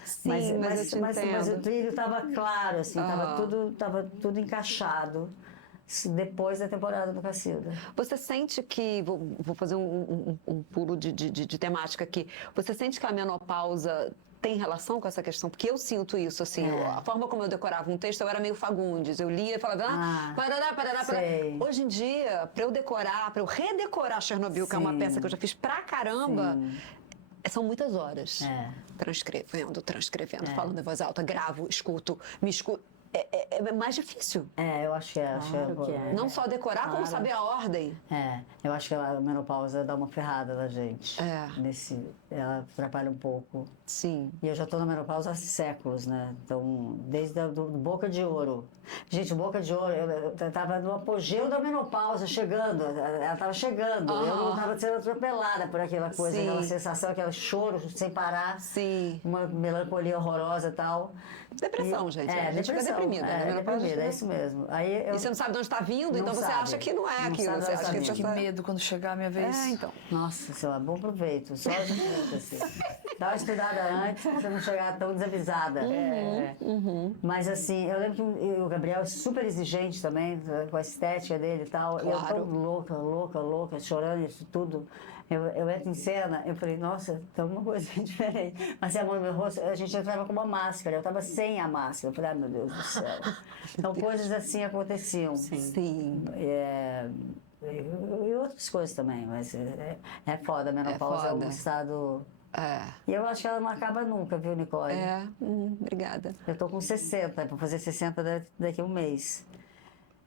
Sim, mas eu te mas o entendo. trilho estava claro, assim, tava tudo encaixado depois da temporada do Cacilda. Você sente que, vou fazer um pulo de temática aqui, você sente que a menopausa tem relação com essa questão? Porque eu sinto isso, assim, a forma como eu decorava um texto, eu era meio Fagundes, eu lia e falava, parará. Sei. Hoje em dia, para eu redecorar Chernobyl, que é uma Sim. peça que eu já fiz pra caramba, Sim. são muitas horas. Transcrevendo, falando em voz alta, gravo, escuto, me escuto. É mais difícil. Eu acho que é. Claro que é. Não só decorar, como Claro. saber a ordem. Eu acho que a menopausa dá uma ferrada na gente. Ela atrapalha um pouco. Sim. E eu já estou na menopausa há séculos, né? Então, desde do Boca de Ouro. Gente, o Boca de Ouro, eu estava no apogeu da menopausa, chegando. Ela estava chegando. Eu não estava sendo atropelada por aquela coisa, Sim. aquela sensação, aquele choro sem parar. Sim. Uma melancolia horrorosa e tal. Depressão, gente. A gente fica depressão. deprimida. né? Menopausa, Deprimida, é isso mesmo. Aí E você não sabe de onde está vindo, Não então você sabe. acha que não é Não aquilo. sabe Você acha que exatamente. você Que tá... medo quando chegar a minha vez. Então. Nossa senhora, bom proveito. Só assim. Dá uma estudada antes pra você não chegar tão desavisada. Mas assim, eu lembro que o Gabriel é super exigente também, com a estética dele e tal. E eu Claro. tão louca, chorando isso tudo. Eu entro em cena, eu falei, nossa, tá uma coisa diferente. Mas a mão no meu rosto, a gente entrava com uma máscara, eu tava sem a máscara. Eu falei, meu Deus do céu. Então coisas assim aconteciam. Sim. E outras coisas também, mas é foda, a menopausa é um foda. estado... É. E eu acho que ela não acaba nunca, viu, Nicole? Obrigada. Eu tô com 60, vou fazer 60 daqui a um mês.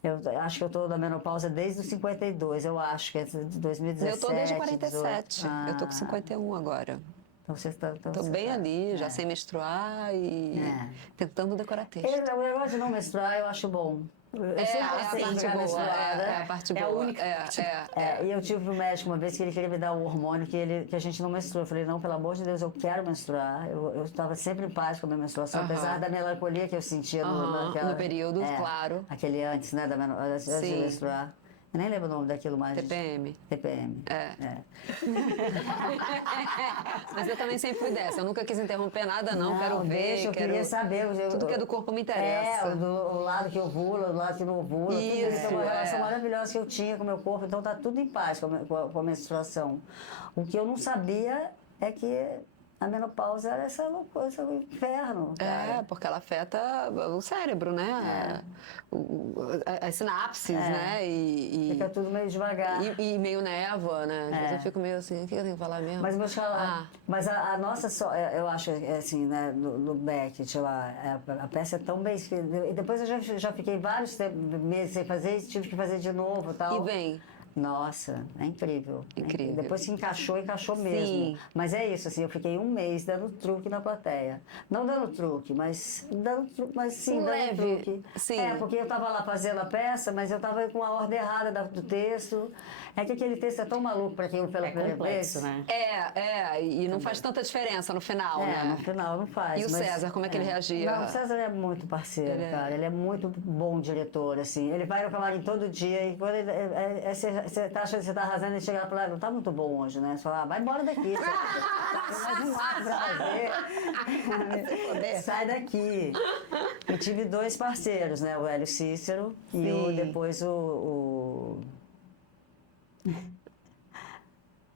Eu acho que eu tô na menopausa desde os 52, eu acho que é de 2017. Eu tô desde 47. 18. Eu tô com 51 agora. Então você está... Tô bem ali, já sem menstruar e tentando decorar texto. O negócio de não menstruar eu acho bom. Eu sempre a gostei de parte ficar boa. menstruada. É a parte boa. É a única. E eu tive pro médico uma vez que ele queria me dar um hormônio que a gente não menstrua. Eu falei, não, pelo amor de Deus, eu quero menstruar. Eu estava sempre em paz com a minha menstruação, apesar da melancolia que eu sentia No período, claro. Aquele antes, né, antes de Sim. menstruar. Eu nem lembro o nome daquilo mais. TPM. TPM. Mas eu também sempre fui dessa. Eu nunca quis interromper nada, não. Quero ver. Deixa, eu queria saber. Tudo que é do corpo me interessa. O lado que ovula, o lado que não ovula. Isso, Tudo uma relação maravilhosa que eu tinha com o meu corpo. Então tá tudo em paz com a menstruação. O que eu não sabia é que a menopausa era essa coisa, o inferno, cara. Porque ela afeta o cérebro, né? As sinapses, né? Fica tudo meio devagar. E meio névoa, né? Às vezes eu fico meio assim, o que eu tenho que falar mesmo? Mas vou te falar, mas a nossa, eu acho, assim, né, no Beckett, a peça é tão bem escrita. E depois eu já fiquei vários meses sem fazer e tive que fazer de novo e tal. E vem. Nossa, é incrível. Incrível. Depois que encaixou mesmo. Sim. Mas é isso, assim, eu fiquei um mês dando truque na plateia. Não dando truque, mas sim, dando leve. truque. Sim. Porque eu estava lá fazendo a peça, mas eu estava com a ordem errada do texto. É que aquele texto é tão maluco para quem pela primeira vez. né? E não faz tanta diferença no final, né? No final não faz. E o César, como é que ele reagia? Não, o César é muito parceiro, cara. Ele é muito bom diretor, assim. Ele vai no camarim todo dia e quando você tá achando que você tá arrasando, ele chega lá e fala, não tá muito bom hoje, né? Você fala, vai embora daqui. Tem mais pra fazer. Sai daqui. Eu tive 2 parceiros, né? O Hélio Cícero e depois o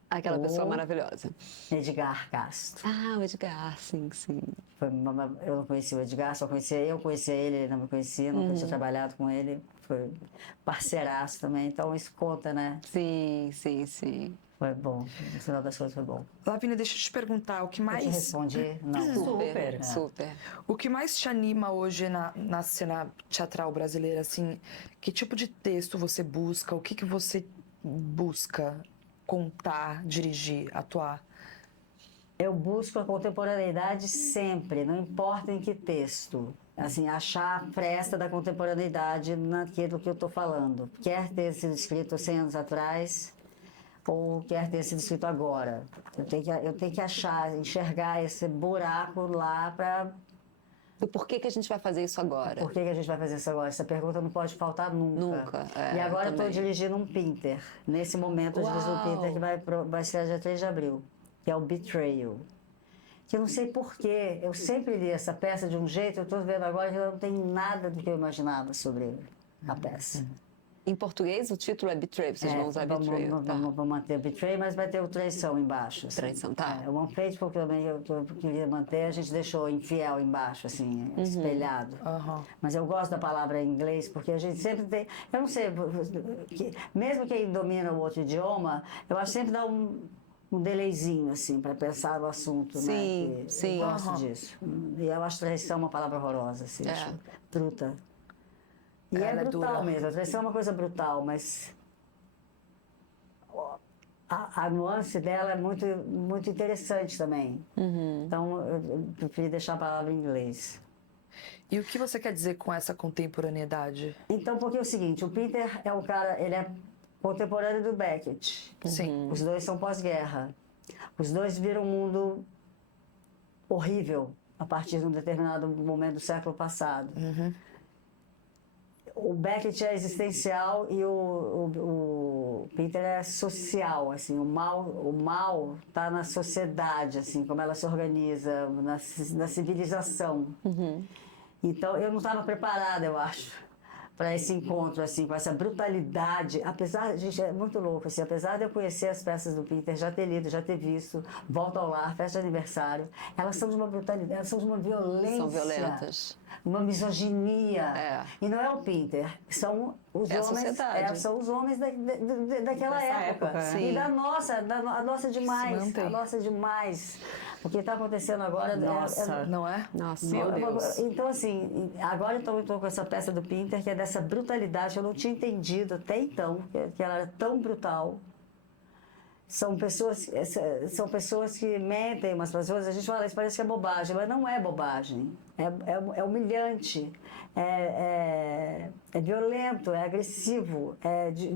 Aquela pessoa maravilhosa. Edgar Castro. Ah, o Edgar, sim. Eu não conhecia o Edgar, só conhecia eu, conhecia ele, ele não me conhecia, nunca tinha trabalhado com ele. Foi parceiraço também, então isso conta, né? Sim. Foi bom, no final das coisas foi bom. Lavínia, deixa eu te perguntar, o que Eu te mais... respondi? Não. Super. O que mais te anima hoje na cena teatral brasileira, assim? Que tipo de texto você busca? O que você busca contar, dirigir, atuar? Eu busco a contemporaneidade sempre, não importa em que texto. Assim, achar a fresta da contemporaneidade naquilo que eu estou falando. Quer ter sido escrito 100 anos atrás ou quer ter sido escrito agora. Eu tenho que enxergar esse buraco lá para... Do porquê que a gente vai fazer isso agora? Por que a gente vai fazer isso agora? Essa pergunta não pode faltar nunca. E agora eu estou dirigindo um Pinter. Nesse momento, eu dirijo um Pinter que vai ser dia 3 de abril, que é o Betrayal. Que eu não sei porquê. Eu sempre li essa peça de um jeito, eu estou vendo agora que não tem nada do que eu imaginava sobre a peça. Em português, o título é Betray, vocês vão usar Betray. Vamos manter Betray, mas vai ter o Traição embaixo. Assim. Traição, tá. O Unfaithful também eu queria manter, a gente deixou Infiel embaixo, assim, espelhado. Mas eu gosto da palavra em inglês, porque a gente sempre tem... Eu não sei, mesmo quem domina o outro idioma, eu acho que sempre dá um delayzinho, assim, para pensar no assunto, sim, né? Sim. Eu gosto disso. E eu acho traição uma palavra horrorosa, assim, acho bruta. E Ela é é brutal dura. mesmo, a traição é uma coisa brutal, mas a nuance dela é muito, muito interessante também. Então, eu preferi deixar a palavra em inglês. E o que você quer dizer com essa contemporaneidade? Então, porque é o seguinte, o Pinter é um cara, ele é contemporâneo do Beckett. Sim. Os dois são pós-guerra. Os dois viram um mundo horrível a partir de um determinado momento do século passado. O Beckett é existencial e o Pinter é social, assim, o mal está na sociedade, assim, como ela se organiza, na civilização. Então, eu não estava preparada, eu acho, para esse encontro, assim, com essa brutalidade. Apesar, gente, é muito louco, assim, apesar de eu conhecer as peças do Pinter, já ter lido, já ter visto, Volta ao Lar, Festa de Aniversário, elas são de uma brutalidade, elas são de uma violência. São violentas. Uma misoginia. E não é o Pinter, são os É a homens. sociedade. São os homens daquela Dessa época. época, E a nossa demais. mantém. A nossa demais. O que está acontecendo agora Nossa. Não é? Nossa. Meu Deus. Então, assim, agora eu estou com essa peça do Pinter, que é dessa brutalidade, que eu não tinha entendido até então, que ela era tão brutal. São pessoas que mentem umas para as outras, a gente fala, isso parece que é bobagem, mas não é bobagem. É humilhante, é violento, é agressivo,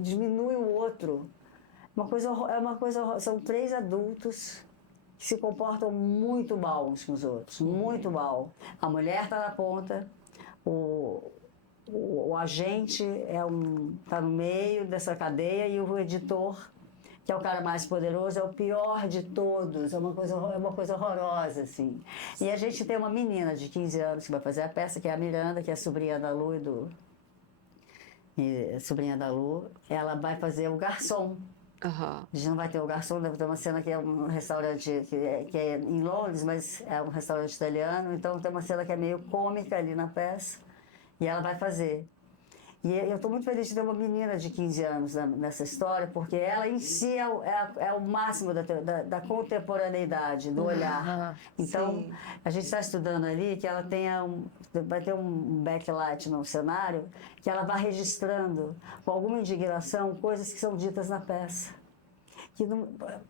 diminui o outro. São 3 adultos que se comportam muito mal uns com os outros, muito mal. A mulher está na ponta, o agente está no meio dessa cadeia e o editor, que é o cara mais poderoso, é o pior de todos, é uma coisa horrorosa, assim. E a gente tem uma menina de 15 anos que vai fazer a peça, que é a Miranda, que é a sobrinha da Lu ela vai fazer o garçom Aham. A gente não vai ter o garçom, deve ter uma cena que é um restaurante que é em Londres, mas é um restaurante italiano, então tem uma cena que é meio cômica ali na peça, e ela vai fazer. E eu estou muito feliz de ter uma menina de 15 anos nessa história, porque ela em si é o máximo da contemporaneidade, do olhar. Então, a gente está estudando ali que ela vai ter um backlight no cenário, que ela vai registrando, com alguma indignação, coisas que são ditas na peça.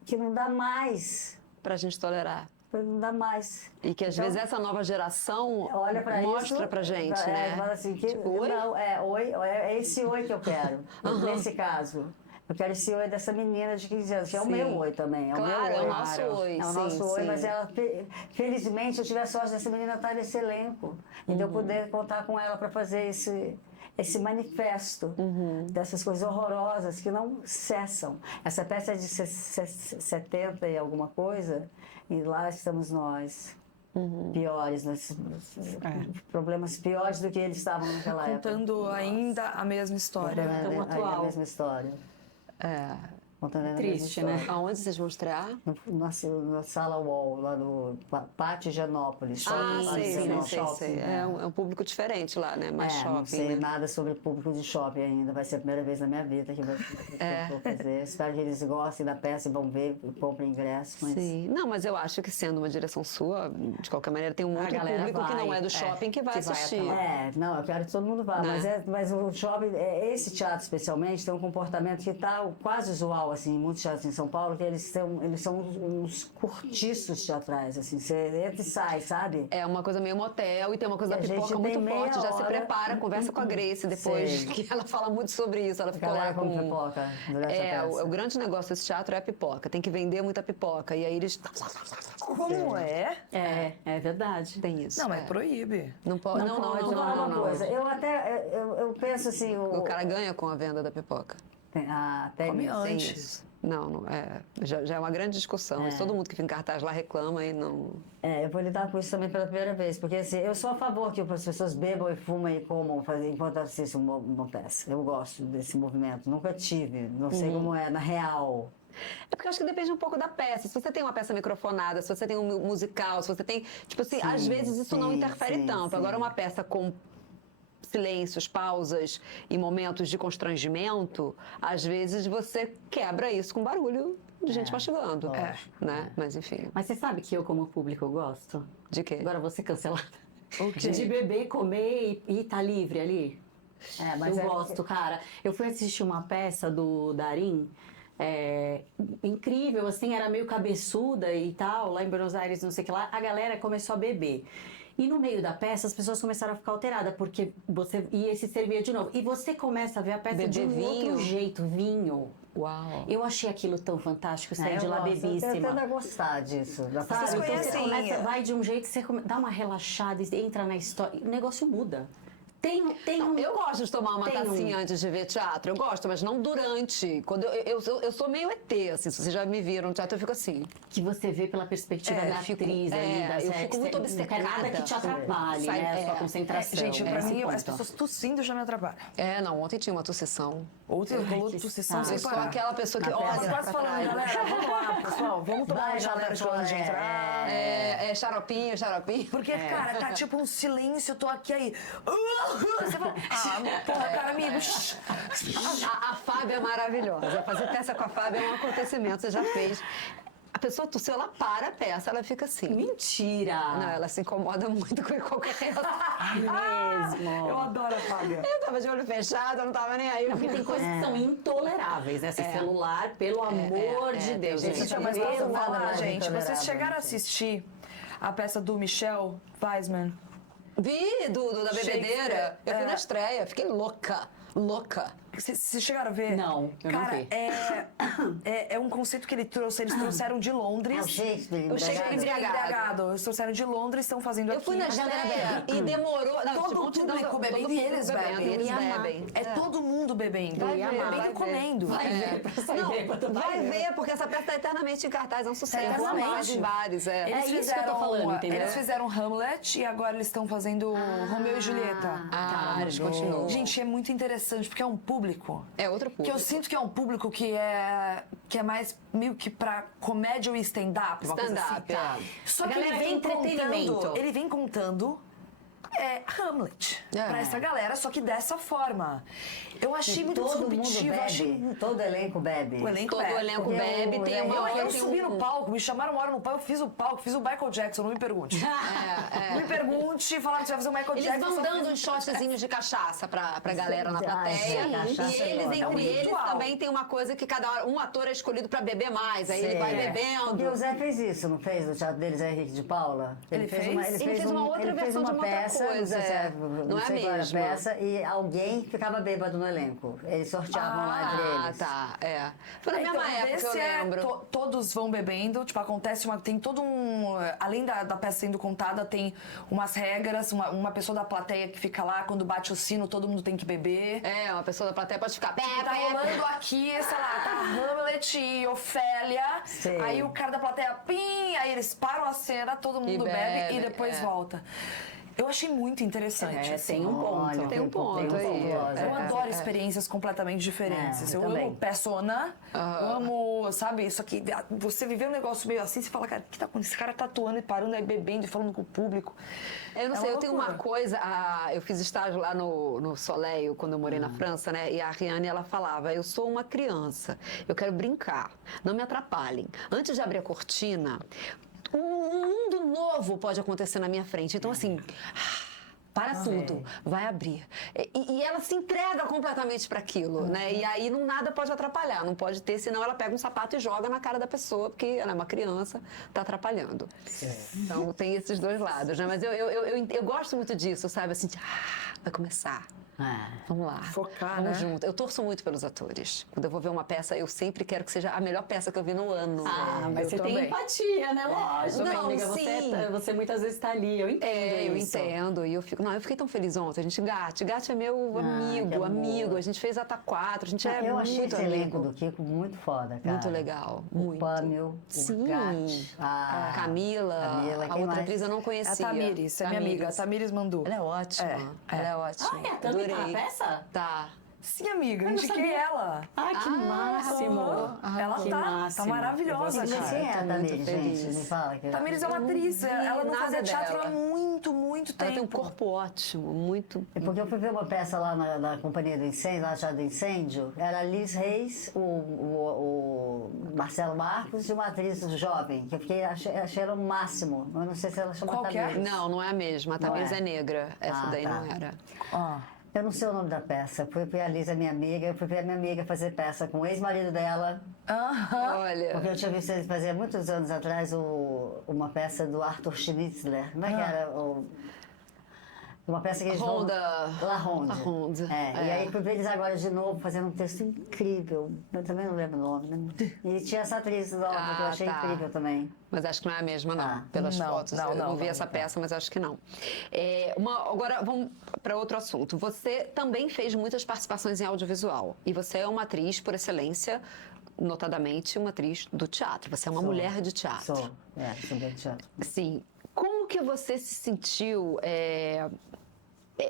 Que não dá mais. Pra gente tolerar. Não dá mais. E que às Então, vezes essa nova geração olha pra mostra isso, pra gente, né? Fala assim, Tipo, oi? Não, é esse oi que eu quero. Nesse caso. Eu quero esse oi dessa menina de 15 anos, que é o Sim. meu oi também. É Claro, o meu é oi. o nosso oi, É o sim, nosso oi, sim. mas ela, felizmente, eu tive a sorte dessa menina estar nesse elenco. E de eu poder contar com ela para fazer esse manifesto dessas coisas horrorosas que não cessam. Essa peça é de 70 e alguma coisa, e lá estamos nós. Piores, problemas piores do que eles estavam naquela época. Contando ainda a mesma história. Tão A atual. mesma história. É. Contando a mesma Triste, história. né? Aonde vocês vão estrear? Na Sala Wall, lá no Pátio Higienópolis. Sei. É um público diferente lá, né? Mais shopping. Não sei né? nada sobre público de shopping ainda. Vai ser a primeira vez na minha vida que eu vou fazer. Espero que eles gostem da peça e vão ver, comprem ingresso. Mas... Sim. Não, mas eu acho que sendo uma direção sua, de qualquer maneira, tem um outro galera público que vai, não é do shopping que vai que vai assistir. Não, eu quero que todo mundo vá, Né? mas o shopping, esse teatro especialmente, tem um comportamento que está quase usual, assim, em muitos teatros em São Paulo, que eles são uns cortiços teatrais, assim, você entra e sai, sabe? É uma coisa meio motel e tem uma coisa da E a gente pipoca tem muito meia forte. Já se hora. prepara, conversa com a Grace depois, Sei. que ela fala muito sobre isso. Ela ficou Galera lá come com... pipoca durante a peça. O grande negócio desse teatro é a pipoca. Tem que vender muita pipoca. E aí eles... Como é? É verdade. Tem isso. Não, mas proíbe. Não pode. Não. Uma coisa, eu penso assim... O cara ganha com a venda da pipoca. Tem Come isso. Tem antes. isso. Não, já é uma grande discussão. Mas todo mundo que fica em cartaz lá reclama e não... Eu vou lidar com isso também pela primeira vez, porque assim, eu sou a favor que as pessoas bebam e fumam e comam enquanto assistem uma peça. Eu gosto desse movimento, nunca tive, não sei como é, na real. É porque eu acho que depende um pouco da peça. Se você tem uma peça microfonada, se você tem um musical, se você tem... Tipo assim, às vezes isso não interfere tanto. Agora, uma peça com silêncios, pausas e momentos de constrangimento, às vezes você quebra isso com barulho de gente mastigando. Né? Mas enfim. Mas você sabe que eu, como público, eu gosto? De quê? Agora vou ser cancelada. O quê? De beber, comer e tá livre ali. Mas eu gosto, cara. Eu fui assistir uma peça do Darim, incrível, assim, era meio cabeçuda e tal, lá em Buenos Aires, não sei o que lá. A galera começou a beber. E no meio da peça, as pessoas começaram a ficar alteradas, porque você ia se servir de novo. E você começa a ver a peça Beber de um vinho. outro jeito, vinho. Uau. Eu achei aquilo tão fantástico, sair de lá Eu bebíssima. tento gostar disso. Da Sabe? Vocês Então você conhecem- começa, vai de um jeito, você dá uma relaxada e entra na história, e o negócio muda. Tem um... Eu gosto de tomar uma Tem tacinha antes de ver teatro. Eu gosto, mas não durante. Quando eu sou meio ET, assim. Se vocês já me viram no teatro, eu fico assim. Que você vê pela perspectiva da fico- atriz ali, da eu fico muito Não quer obcecada. nada que te atrapalhe, Sai- né? A sua concentração. Gente, pra esse mim, ponto. as pessoas tossindo já me atrapalham. Não, ontem tinha uma tossição. Outra rolou que tossição saco. sem Eu sou parar. aquela pessoa que Na olha peça. Quase pra falando, trás. galera, vamos lá, pessoal, vamos tomar Vai, uma galera Jota, antes de entrar. Xaropinho. Porque, cara, tá tipo um silêncio, eu tô aqui aí. Você fala, porra, cara, amigo. shh. A Fábia é maravilhosa. Fazer peça com a Fábia é um acontecimento, você já fez. A pessoa tossiu, ela para a peça, ela fica assim. Mentira! Não, ela se incomoda muito com qualquer reação. Mesmo. Eu adoro a Fábia. Eu tava de olho fechado, eu não tava nem aí. Porque tem coisas que são intoleráveis, né? Esse celular, pelo amor de Deus. tem gente, gente, Mas Eu posso nada falar, mais gente, intolerável, vocês chegaram a não sei. assistir a peça do Michel Weissman? Vi da bebedeira. Shakespeare, Eu fui na estreia, fiquei louca. Vocês chegaram a ver? Não, eu não Cara, vi. é um conceito que eles trouxeram de Londres. É o Shakespeare. O Shakespeare Embriagado. Eles trouxeram de Londres, estão fazendo Eu aqui. fui na estreia e demorou. Não, Todo tipo, o público bebendo e eles bebem. Eles Eu ia amar. bebem. É todo mundo bebendo. Vai ver, Bebendo vai e comendo. Vai ver pra sair Não, daí pra tomar vai banho. ver, porque essa peça tá eternamente em cartaz, é um sucesso. Eternamente. Em vários, Eles isso que eu tô falando, entendeu? Eles fizeram Hamlet e agora eles estão fazendo Romeu e Julieta. Eles continuam. Gente, é muito interessante, porque é um público público. É outro público. Que eu sinto que é um público que é mais meio que pra comédia e stand-up. uma coisa Stand-up, assim. é. Só A que galera quer entretenimento. ele vem contando Hamlet É. pra essa galera, só que dessa forma. Eu achei muito Todo mundo disruptivo. eu achei bebe, todo elenco bebe. O elenco Todo bebe. o elenco Porque bebe, o- tem uma eu- hora... Eu tem subi no palco, me chamaram uma hora no palco, eu fiz o palco, fiz o Michael Jackson, não me pergunte. Não me pergunte, falaram que você vai fazer o Michael Eles Jackson. vão eu só dando fiz uns shotzinhos de cachaça pra galera na Ai, plateia. sim, cachaça E é eles, bom. entre É um eles, ritual. também tem uma coisa que cada hora, um ator é escolhido pra beber mais. Aí ele Sim. vai Porque o bebendo. Zé fez isso, não fez? No teatro dele, Zé Henrique de Paula? Ele fez? Ele fez uma outra ele fez versão de uma outra peça, coisa, não sei, é. não Não é sei qual era a mesmo? peça, e alguém ficava bêbado no elenco. Eles sorteavam lá entre Ah, eles. tá, é. Foi na Então, mesma época, esse eu lembro. todos vão bebendo, tipo, acontece tem todo um... Além da peça sendo contada, tem umas regras, uma pessoa da plateia que fica lá, quando bate o sino, todo mundo tem que beber. É, uma pessoa da plateia pode ficar... Tá rolando aqui, sei lá, tá Hamlet e Ofélia, Sim. aí o cara da plateia, pim, aí eles param a cena, todo mundo bebe bebe, e depois é. volta. Eu achei muito interessante. assim. Tem um ponto. Olha, Tem um ponto aí. Eu adoro experiências completamente diferentes. É, eu eu amo também. persona, eu amo, sabe, isso aqui. Você viver um negócio meio assim, você fala, cara, o que tá acontecendo? Esse cara tá atuando e parando e bebendo e falando com o público. Eu não É sei, uma eu tenho uma loucura. coisa, eu fiz estágio lá no Soleil, quando eu morei na França, né? E a Riane, ela falava, eu sou uma criança, eu quero brincar, não me atrapalhem. Antes de abrir a cortina, um mundo novo pode acontecer na minha frente. Então, assim... Para tudo, vai abrir. E ela se entrega completamente para aquilo, né? E aí nada pode atrapalhar, não pode ter, senão ela pega um sapato e joga na cara da pessoa, porque ela é uma criança, tá atrapalhando. Então tem esses dois lados, né? Mas eu gosto muito disso, sabe? Assim, vai começar. Vamos lá. Focar, Vamos né? junto. Eu torço muito pelos atores. Quando eu vou ver uma peça, eu sempre quero que seja a melhor peça que eu vi no ano. Mas Eu você tem também. empatia, né? Lógico. Não, amiga, sim. você muitas vezes tá ali, eu entendo Eu isso. entendo. E eu fiquei tão feliz ontem. A gente, Gatti é meu que amigo, amor. amigo. A gente fez Ata 4, a gente é Eu achei muito esse elenco amigo. do Kiko muito foda, cara. Muito legal, O muito. Pâmio, Sim. o Gatti, a Camila, a quem outra mais? atriz eu não A conhecia. Tamires, é minha amiga, a Tamires Mandu. Ela é ótima. Ela é ótima. Ah, também tá na Adorei. peça? Tá. Sim, amiga, eu não indiquei sabia. ela. Ai, que máximo. Ela que tá máximo. maravilhosa, Mas cara. quem é a tô muito Tamires, feliz. gente? Me fala. Que Tamires é uma Eu não atriz, vi ela não nada fazia teatro dela. há muito tempo. Ela tem um corpo ótimo, muito... É porque eu fui ver uma peça lá na Companhia do Incêndio, lá já do Incêndio. Era a Liz Reis, o Marcelo Marcos e uma atriz jovem, que eu achei ela o máximo. Eu não sei se ela chama Qual que é? Tamires. Não, não é a mesma. A Não Tamires é? é negra. Essa Ah, daí tá. não era. Ó, Eu não sei o nome da peça. Fui ver a Liz, a minha amiga, eu fui ver a minha amiga fazer peça com o ex-marido dela. Olha... Porque eu tinha visto ele fazer muitos anos atrás uma peça do Arthur Schnitzler. Como é que era? Uma peça que eles Ronda. La Ronde. La Ronde, E é. aí fui ver eles agora de novo fazendo um texto incrível. Eu também não lembro o nome, né? E tinha essa atriz nova que eu achei tá. incrível também. Mas acho que não é a mesma, não. Ah. Pelas Não, fotos. não, Eu não não, vi não, essa não. peça, mas acho que não. Agora, vamos para outro assunto. Você também fez muitas participações em audiovisual. E você é uma atriz por excelência, notadamente uma atriz do teatro. Você é uma Sou. mulher de teatro. Sou do teatro. Sim. Como que você se sentiu...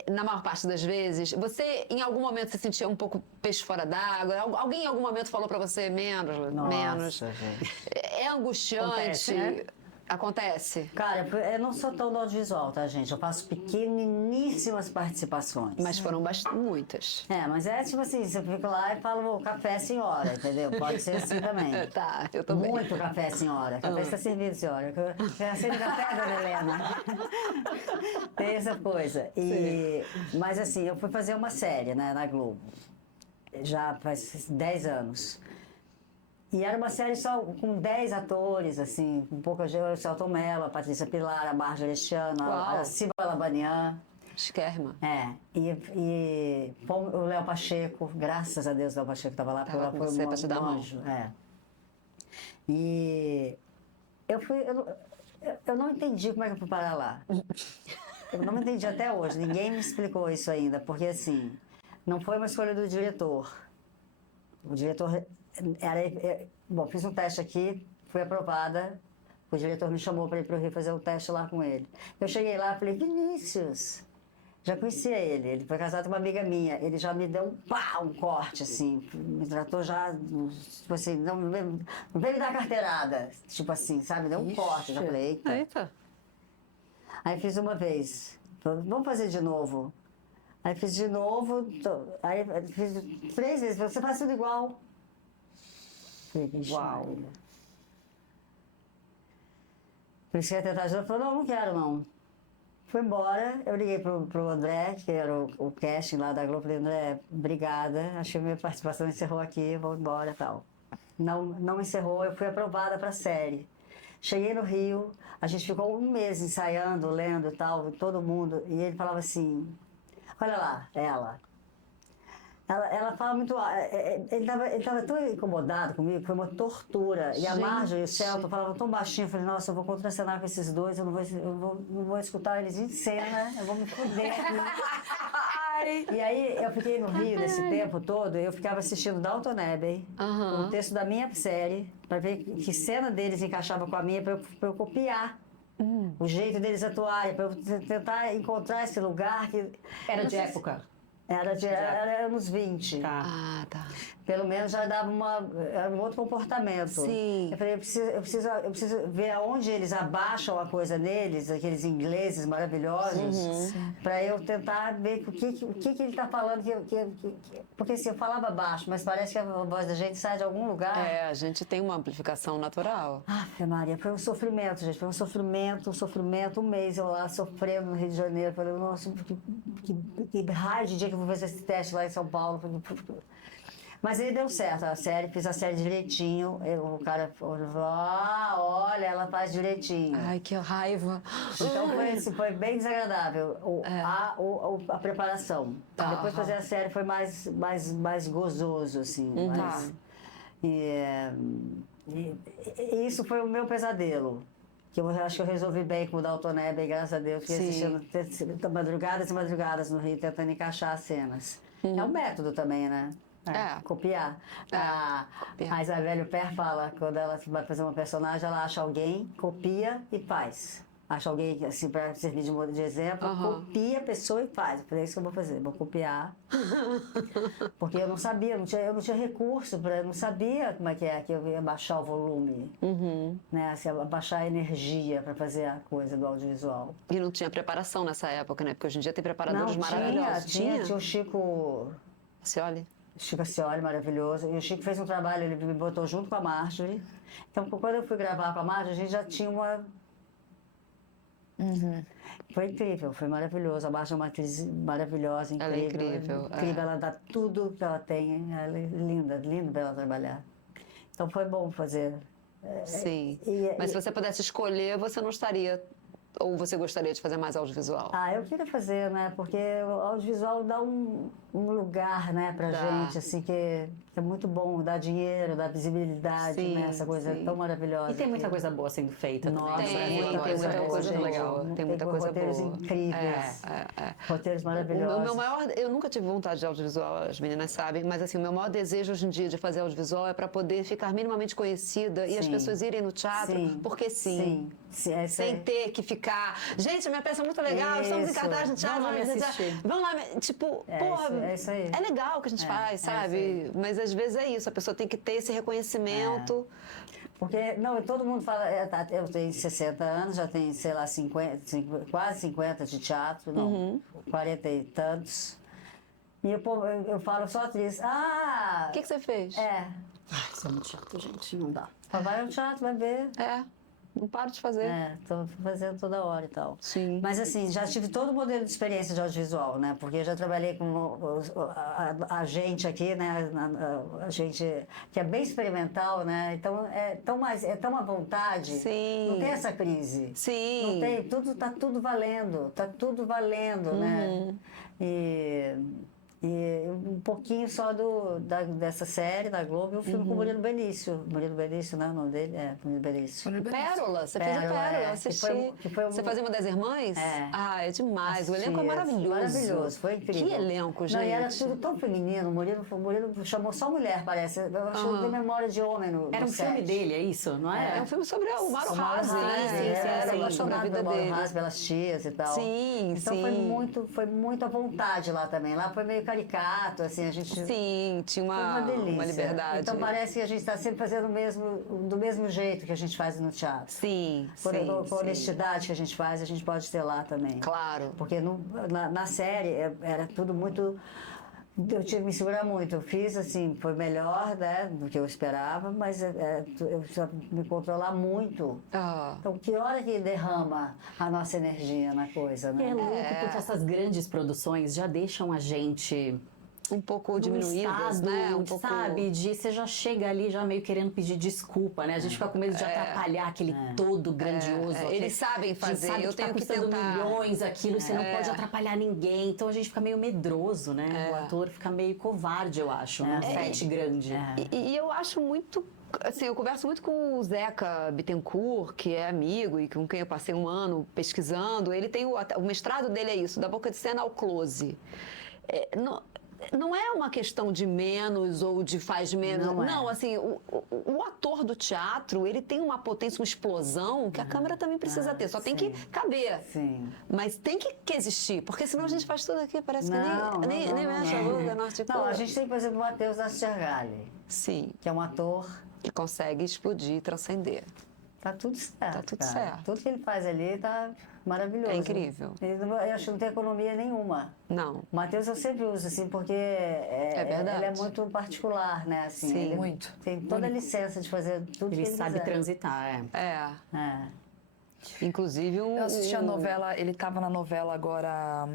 na maior parte das vezes, você em algum momento se sentia um pouco peixe fora d'água? Alguém em algum momento falou pra você menos? Nossa, gente. É angustiante? Acontece, né? Acontece? Cara, eu não sou tão do audiovisual, tá, gente? Eu faço pequeniníssimas participações. Mas foram muitas. Mas é tipo assim, você fica lá e fala, "Ô, café, senhora", entendeu? Pode ser assim também. Tá, eu também. Muito café, senhora. Café está servido, senhora. Quer acender café, dona Helena? Tem essa coisa. Mas assim, eu fui fazer uma série, né, na Globo. Já faz 10 anos. E era uma série só com 10 atores, assim, com pouca gente. O Celton Mello, a Patrícia Pilar, a Marjorie Alexandra, Uau. a Ciba Labanian. Esquerma. E o Léo Pacheco, graças a Deus o Léo Pacheco estava lá, porque Tava ela com foi você pra te dar a mão. anjo. E eu não entendi como é que eu fui parar lá. Eu não entendi até hoje, ninguém me explicou isso ainda, porque assim, não foi uma escolha do diretor. O diretor bom, fiz um teste aqui, fui aprovada, o diretor me chamou para ir para o Rio fazer um teste lá com ele. Eu cheguei lá e falei, Vinícius, Já conhecia ele. Ele foi casado com uma amiga minha. Ele já me deu um corte, assim. Me tratou já, tipo assim, não veio me dar carteirada. Tipo assim, sabe? Me deu um corte. Já falei, eita. Eita. Aí fiz uma vez. Vamos fazer de novo. Aí fiz de novo. Aí fiz 3 vezes. Você faz tudo igual. Falei, uau. Por isso que a tentadora falou, não quero não. Fui embora, eu liguei pro André, que era o casting lá da Globo, falei, André, obrigada, acho que minha participação encerrou aqui, vou embora e tal. Não encerrou, eu fui aprovada para a série. Cheguei no Rio, a gente ficou 1 mês ensaiando, lendo e tal, todo mundo, e ele falava assim, olha lá, ela fala muito. Ele tava tão incomodado comigo, foi uma tortura. E a Marjorie e o Celton falavam tão baixinho. Eu falei, nossa, eu vou contracenar com esses dois, eu não vou escutar eles em cena, eu vou me foder. E aí eu fiquei no Rio nesse tempo todo, eu ficava assistindo Downton Abbey, o texto da minha série, para ver que cena deles encaixava com a minha, para eu copiar. O jeito deles atuarem, para eu tentar encontrar esse lugar que. Era de época? Era uns 20. Tá. Ah, tá. Pelo menos já dava era um outro comportamento. Sim. Eu falei, eu preciso ver aonde eles abaixam a coisa neles, aqueles ingleses maravilhosos, para eu tentar ver o que ele está falando. Porque assim, eu falava baixo, mas parece que a voz da gente sai de algum lugar. É, a gente tem uma amplificação natural. Ave Maria, foi um sofrimento, gente. Foi um sofrimento. 1 mês eu lá sofrendo no Rio de Janeiro. Falei, nossa, que raio de dia que eu vou fazer esse teste lá em São Paulo. Mas aí deu certo a série, fiz a série direitinho. O cara falou, olha, ela faz direitinho. Ai, que raiva. Então foi bem desagradável a preparação. Tá, Depois fazer a série foi mais gozoso, assim. E isso foi o meu pesadelo. Que eu acho que eu resolvi bem com o Downton Abbey, graças a Deus. Fiquei assistindo madrugadas e madrugadas no Rio, tentando encaixar as cenas. É um método também, né? Copiar. A Isabelle Huppert fala, quando ela vai fazer uma personagem, ela acha alguém, copia e faz. Acha alguém, assim, para servir de exemplo, copia a pessoa e faz. Eu falei, é isso que eu vou fazer, vou copiar. Porque eu não sabia, eu não tinha recurso, eu não sabia como é que eu ia baixar o volume, né? Assim, baixar a energia para fazer a coisa do audiovisual. E não tinha preparação nessa época, né? Porque hoje em dia tem preparadores maravilhosos. Tinha o Chico... Scioli? Chico Scioli, maravilhoso. E o Chico fez um trabalho, ele me botou junto com a Marjorie. Então, quando eu fui gravar com a Marjorie, a gente já tinha uma... Foi incrível, foi maravilhoso. A Marjorie é uma atriz maravilhosa, incrível. Ela é incrível. Incrível, ela dá tudo que ela tem. Ela é linda, lindo ver ela trabalhar. Então, foi bom fazer. Sim. Mas se você pudesse escolher, você não estaria... Ou você gostaria de fazer mais audiovisual? Eu queria fazer, né? Porque o audiovisual dá um lugar, né, pra gente, assim, que é muito bom, dá dinheiro, dá visibilidade, né? Essa coisa tão maravilhosa. E tem muita coisa boa sendo feita Nossa, também. Tem muita coisa legal. Tem muita coisa roteiros boa. incríveis. Roteiros maravilhosos. O meu maior, eu nunca tive vontade de audiovisual, as meninas sabem, mas assim, o meu maior desejo hoje em dia de fazer audiovisual é para poder ficar minimamente conhecida e as pessoas irem no teatro, porque sim. Sem ter que ficar. Gente, minha peça é muito legal, estamos em cartaz no teatro. Vamos lá, tipo, porra, isso aí. é legal o que a gente faz, sabe? Mas às vezes é isso, a pessoa tem que ter esse reconhecimento. Porque, todo mundo fala, eu tenho 60 anos, já tenho, sei lá, quase 50 de teatro, 40 e tantos. E eu falo, só atriz. O que você fez? Isso é muito chato, gente, não dá. Vai ao teatro, vai ver. Não paro de fazer. Tô fazendo toda hora e tal. Sim. Mas assim, já tive todo o modelo de experiência de audiovisual, né? Porque eu já trabalhei com a gente aqui, né? A gente que é bem experimental, né? Então é tão à vontade. Sim. Não tem essa crise. Sim. Não tem, tá tudo valendo, né? E um pouquinho só dessa série da Globo, eu filme com o Murilo Benício. Murilo Benício, não é o nome dele? É, Murilo Benício. Pérola, você fez a Pérola, Pérola, eu é. assisti. Que foi Você fazia uma das irmãs? É. Ah, é demais. O Assisti, elenco é maravilhoso. Maravilhoso, foi incrível. Que elenco, gente. Não, e era tudo tão feminino. O Murilo chamou só mulher, parece. Eu acho que tem memória de homem no Era um set. filme dele, é isso, não é? É um filme sobre o Mauro O Mauro Razzi, né? Razzi, Era sobre a apaixonado vida pela vida dele. pelas tias e tal. Sim, então sim. foi muito à vontade lá também. Lá foi meio caricato, assim, a gente... Sim, tinha Foi uma delícia. liberdade. Então parece que a gente está sempre fazendo do mesmo jeito que a gente faz no teatro. Sim, Com a sim. honestidade que a gente faz, a gente pode ter lá também. Claro. Porque na série era tudo muito... Eu tive que me segurar muito. Eu fiz, assim, foi melhor, né, do que eu esperava, mas eu precisava me controlar muito. Ah. Então, que hora que derrama a nossa energia na coisa, né? É louco, porque essas grandes produções já deixam a gente Um pouco num diminuídas, estado, né? Um pouco... sabe, você já chega ali já meio querendo pedir desculpa, né? A gente fica com medo de atrapalhar aquele todo grandioso. Eles sabem fazer, sabe eu tenho tá que custando tentar... milhões aquilo, você não pode atrapalhar ninguém. Então a gente fica meio medroso, né? O ator fica meio covarde, eu acho, num set grande. E eu acho muito... Assim, eu converso muito com o Zeca Bittencourt, que é amigo e com quem eu passei um ano pesquisando. Ele tem o mestrado dele é isso, da boca de cena ao close. Não é uma questão de menos ou de faz menos. Não, assim, o ator do teatro, ele tem uma potência, uma explosão que a câmera também precisa ter. Só tem que caber. Sim. Mas tem que existir, porque senão a gente faz tudo aqui, parece que nem mexe a boca, não articula. Não, a gente tem, por exemplo, o Matheus Nastergalli, Sim, que é um ator... que consegue explodir, transcender. Tá tudo certo. Tá tudo cara. certo. Tudo que ele faz ali tá maravilhoso. É incrível. Eu acho que não tem economia nenhuma. Não. O Matheus eu sempre uso, assim, porque verdade. ele é muito particular, né? Assim, Sim, ele muito. tem toda a licença de fazer tudo Ele que ele sabe quiser. transitar, É. É. Inclusive Eu assisti a novela, ele tava na novela agora,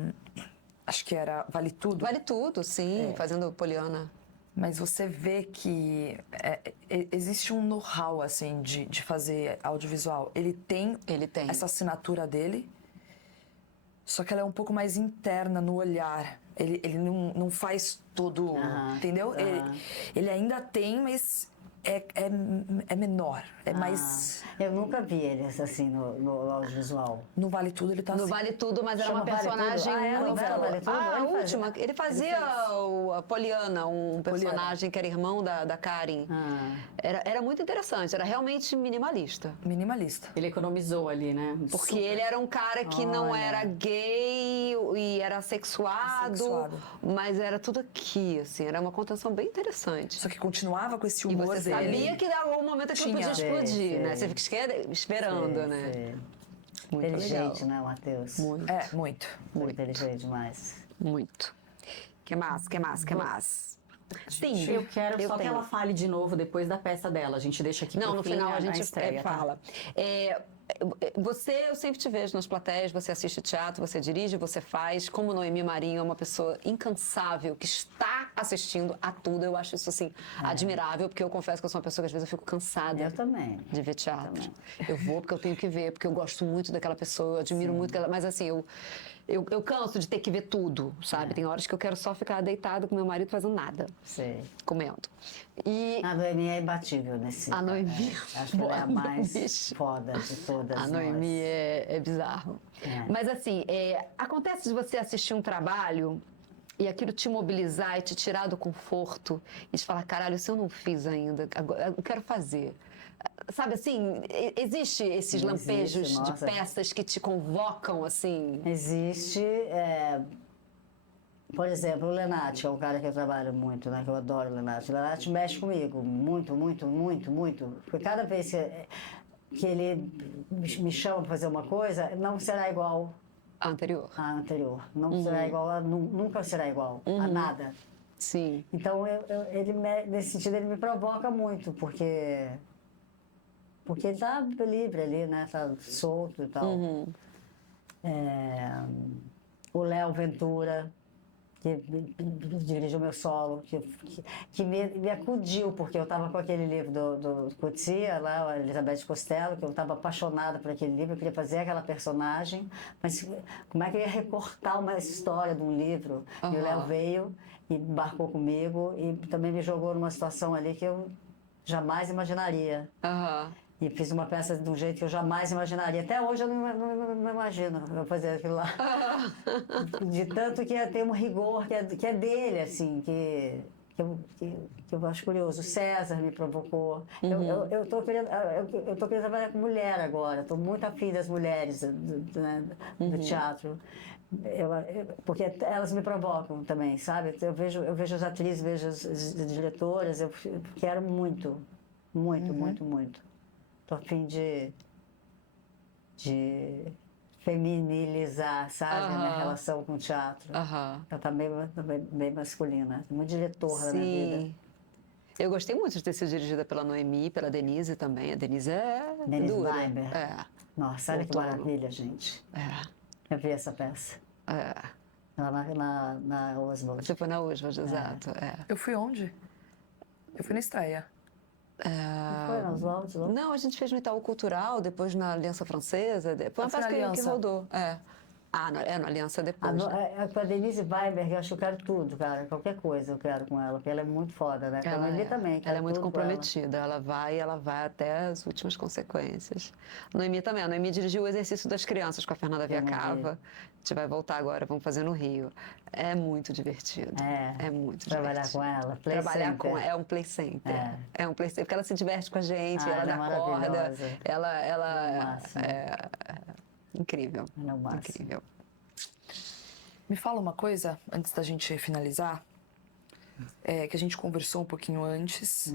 acho que era Vale Tudo. Vale tudo, sim, fazendo Poliana. Mas você vê que existe um know-how, assim, de fazer audiovisual. Ele tem essa assinatura dele, só que ela é um pouco mais interna no olhar. Ele não faz todo, entendeu? Ele ainda tem, mas é menor, é mais... Eu nunca vi ele assim no audiovisual. No Vale Tudo ele tá No assim. Vale Tudo, mas era Chama uma Vale Tudo? personagem Ah, é a muito... novela Vale Tudo? A Ele fazia? última. Ele fazia a Poliana, um personagem que era irmão da Karen. Era muito interessante, era realmente minimalista. Minimalista. Ele economizou ali, né? Porque ele era um cara que não era gay e era sexuado, mas era tudo aqui, assim, era uma contenção bem interessante. Só que continuava com esse E humor você dele. sabia que dava um momento que ele podia Tinha. explodir, né? Você fica esperando, né? Sim. Muito Inteligente, legal. né, o Matheus? Muito, Muito. Muito inteligente demais. muito. Que mais? Sim, Eu quero só que tenho. ela fale de novo depois da peça dela. A gente deixa aqui Não, pro no fim final a gente estreia, tá? fala. Eu sempre te vejo nas plateias, você assiste teatro, você dirige, você faz. Como Noemi Marinho é uma pessoa incansável, que está assistindo a tudo. Eu acho isso, assim, admirável, porque eu confesso que eu sou uma pessoa que às vezes eu fico cansada. Eu também. De ver teatro. Eu vou porque eu tenho que ver, porque eu gosto muito daquela pessoa, eu admiro muito ela. Mas assim, eu canso de ter que ver tudo, sabe? Tem horas que eu quero só ficar deitada com meu marido fazendo nada. Sei. Comendo. E A Noemi é imbatível nesse. a Noemi... Acho que ela é a mais bicho. foda de todas. A Noemi é bizarro. Mas assim, acontece de você assistir um trabalho e aquilo te mobilizar e te tirar do conforto e te falar, caralho, isso eu não fiz ainda, agora eu quero fazer. Sabe assim, existe esses lampejos de nossa. peças que te convocam assim? Existe. Por exemplo, o Lenati, é um cara que eu trabalho muito, né? Que eu adoro o Lenati. O Lenati mexe comigo muito, muito, muito, muito. Porque cada vez que ele me chama para fazer uma coisa, não será igual A anterior. à anterior. Não será igual, nunca será igual a nada. Sim. Então, nesse sentido, ele me provoca muito, porque ele tá livre ali, né? Tá solto e tal. O Léo Ventura, que dirigiu meu solo, que me acudiu, porque eu estava com aquele livro do Coetzee, lá, a Elizabeth Costello, que eu estava apaixonada por aquele livro, eu queria fazer aquela personagem, mas como é que eu ia recortar uma história de um livro? E o Léo veio e embarcou comigo e também me jogou numa situação ali que eu jamais imaginaria. E fiz uma peça de um jeito que eu jamais imaginaria. Até hoje eu não imagino eu fazer aquilo lá. De tanto que tem um rigor que é dele, assim, que eu acho curioso. O César me provocou. Eu tô querendo trabalhar com mulher agora. Estou muito afim das mulheres do teatro. Porque elas me provocam também, sabe? Eu vejo as atrizes, vejo as diretoras, eu quero muito, muito. Estou a fim de feminilizar, sabe, a minha relação com o teatro. Ela está bem masculina, muito diretora da minha vida. Eu gostei muito de ter sido dirigida pela Noemi, pela Denise também. A Denise é dura. Weinberg. Nossa, olha que maravilha, gente. Eu vi essa peça. Lá na Oswald. Você foi na Oswald, exato. Eu fui onde? Eu fui na estreia. Foi na Oswald? Não, a gente fez no Itaú Cultural, depois na Aliança Francesa. Foi uma peça que rodou. Na Aliança depois. Com a Denise Weinberg, eu acho que eu quero tudo, cara. Qualquer coisa eu quero com ela, porque ela é muito foda, né? Ela também. Ela é muito comprometida. Ela vai até as últimas consequências. Noemi também. A Noemi dirigiu o Exercício das Crianças com a Fernanda Viacava. A gente vai voltar agora, vamos fazer no Rio. É muito divertido. É muito trabalhar divertido. com ela. Trabalhar com ela. É um play center. É um play center, porque ela se diverte com a gente, ela dá corda. Ela incrível. Incrível. Me fala uma coisa, antes da gente finalizar, que a gente conversou um pouquinho antes.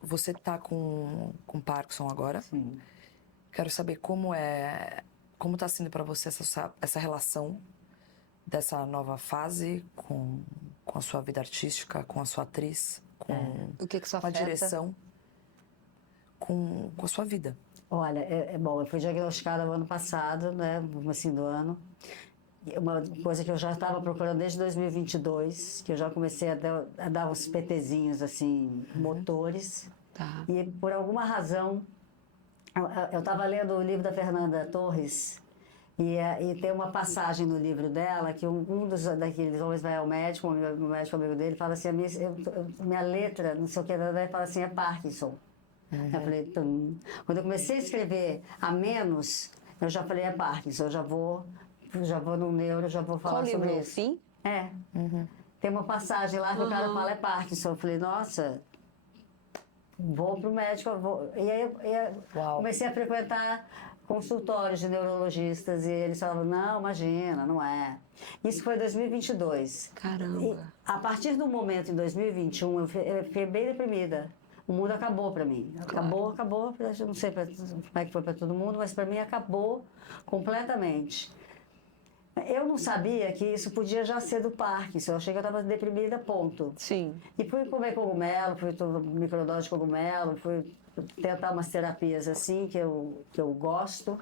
Você tá com Parkinson agora. Sim. Quero saber como tá sendo para você essa relação dessa nova fase com a sua vida artística, com a sua atriz, com o que só a direção, com a sua vida. Olha, bom, eu fui diagnosticada no ano passado, né, no comecinho do ano. Uma coisa que eu já estava procurando desde 2022, que eu já comecei a dar uns PTzinhos, assim, motores. Tá. E por alguma razão, eu estava lendo o livro da Fernanda Torres, e tem uma passagem no livro dela que um daqueles homens vai ao médico, o médico amigo dele, fala assim, minha letra, não sei o que, fala assim, é Parkinson. Eu falei, quando eu comecei a escrever a menos, eu já falei, é Parkinson, eu já vou no neuro, já vou falar sobre livro? isso. Fim? Tem uma passagem lá que o cara fala, é Parkinson. Eu falei, nossa, vou pro médico, E aí eu comecei a frequentar consultórios de neurologistas e eles falavam, não, imagina, não é. Isso foi em 2022. Caramba. E a partir do momento, em 2021, eu fiquei bem deprimida. O mundo acabou para mim. Acabou. Eu não sei como é que foi para todo mundo, mas para mim acabou completamente. Eu não sabia que isso podia já ser do Parkinson. Eu achei que eu estava deprimida, ponto. Sim. E fui comer cogumelo, fui tomar microdose de cogumelo, fui tentar umas terapias assim que eu gosto,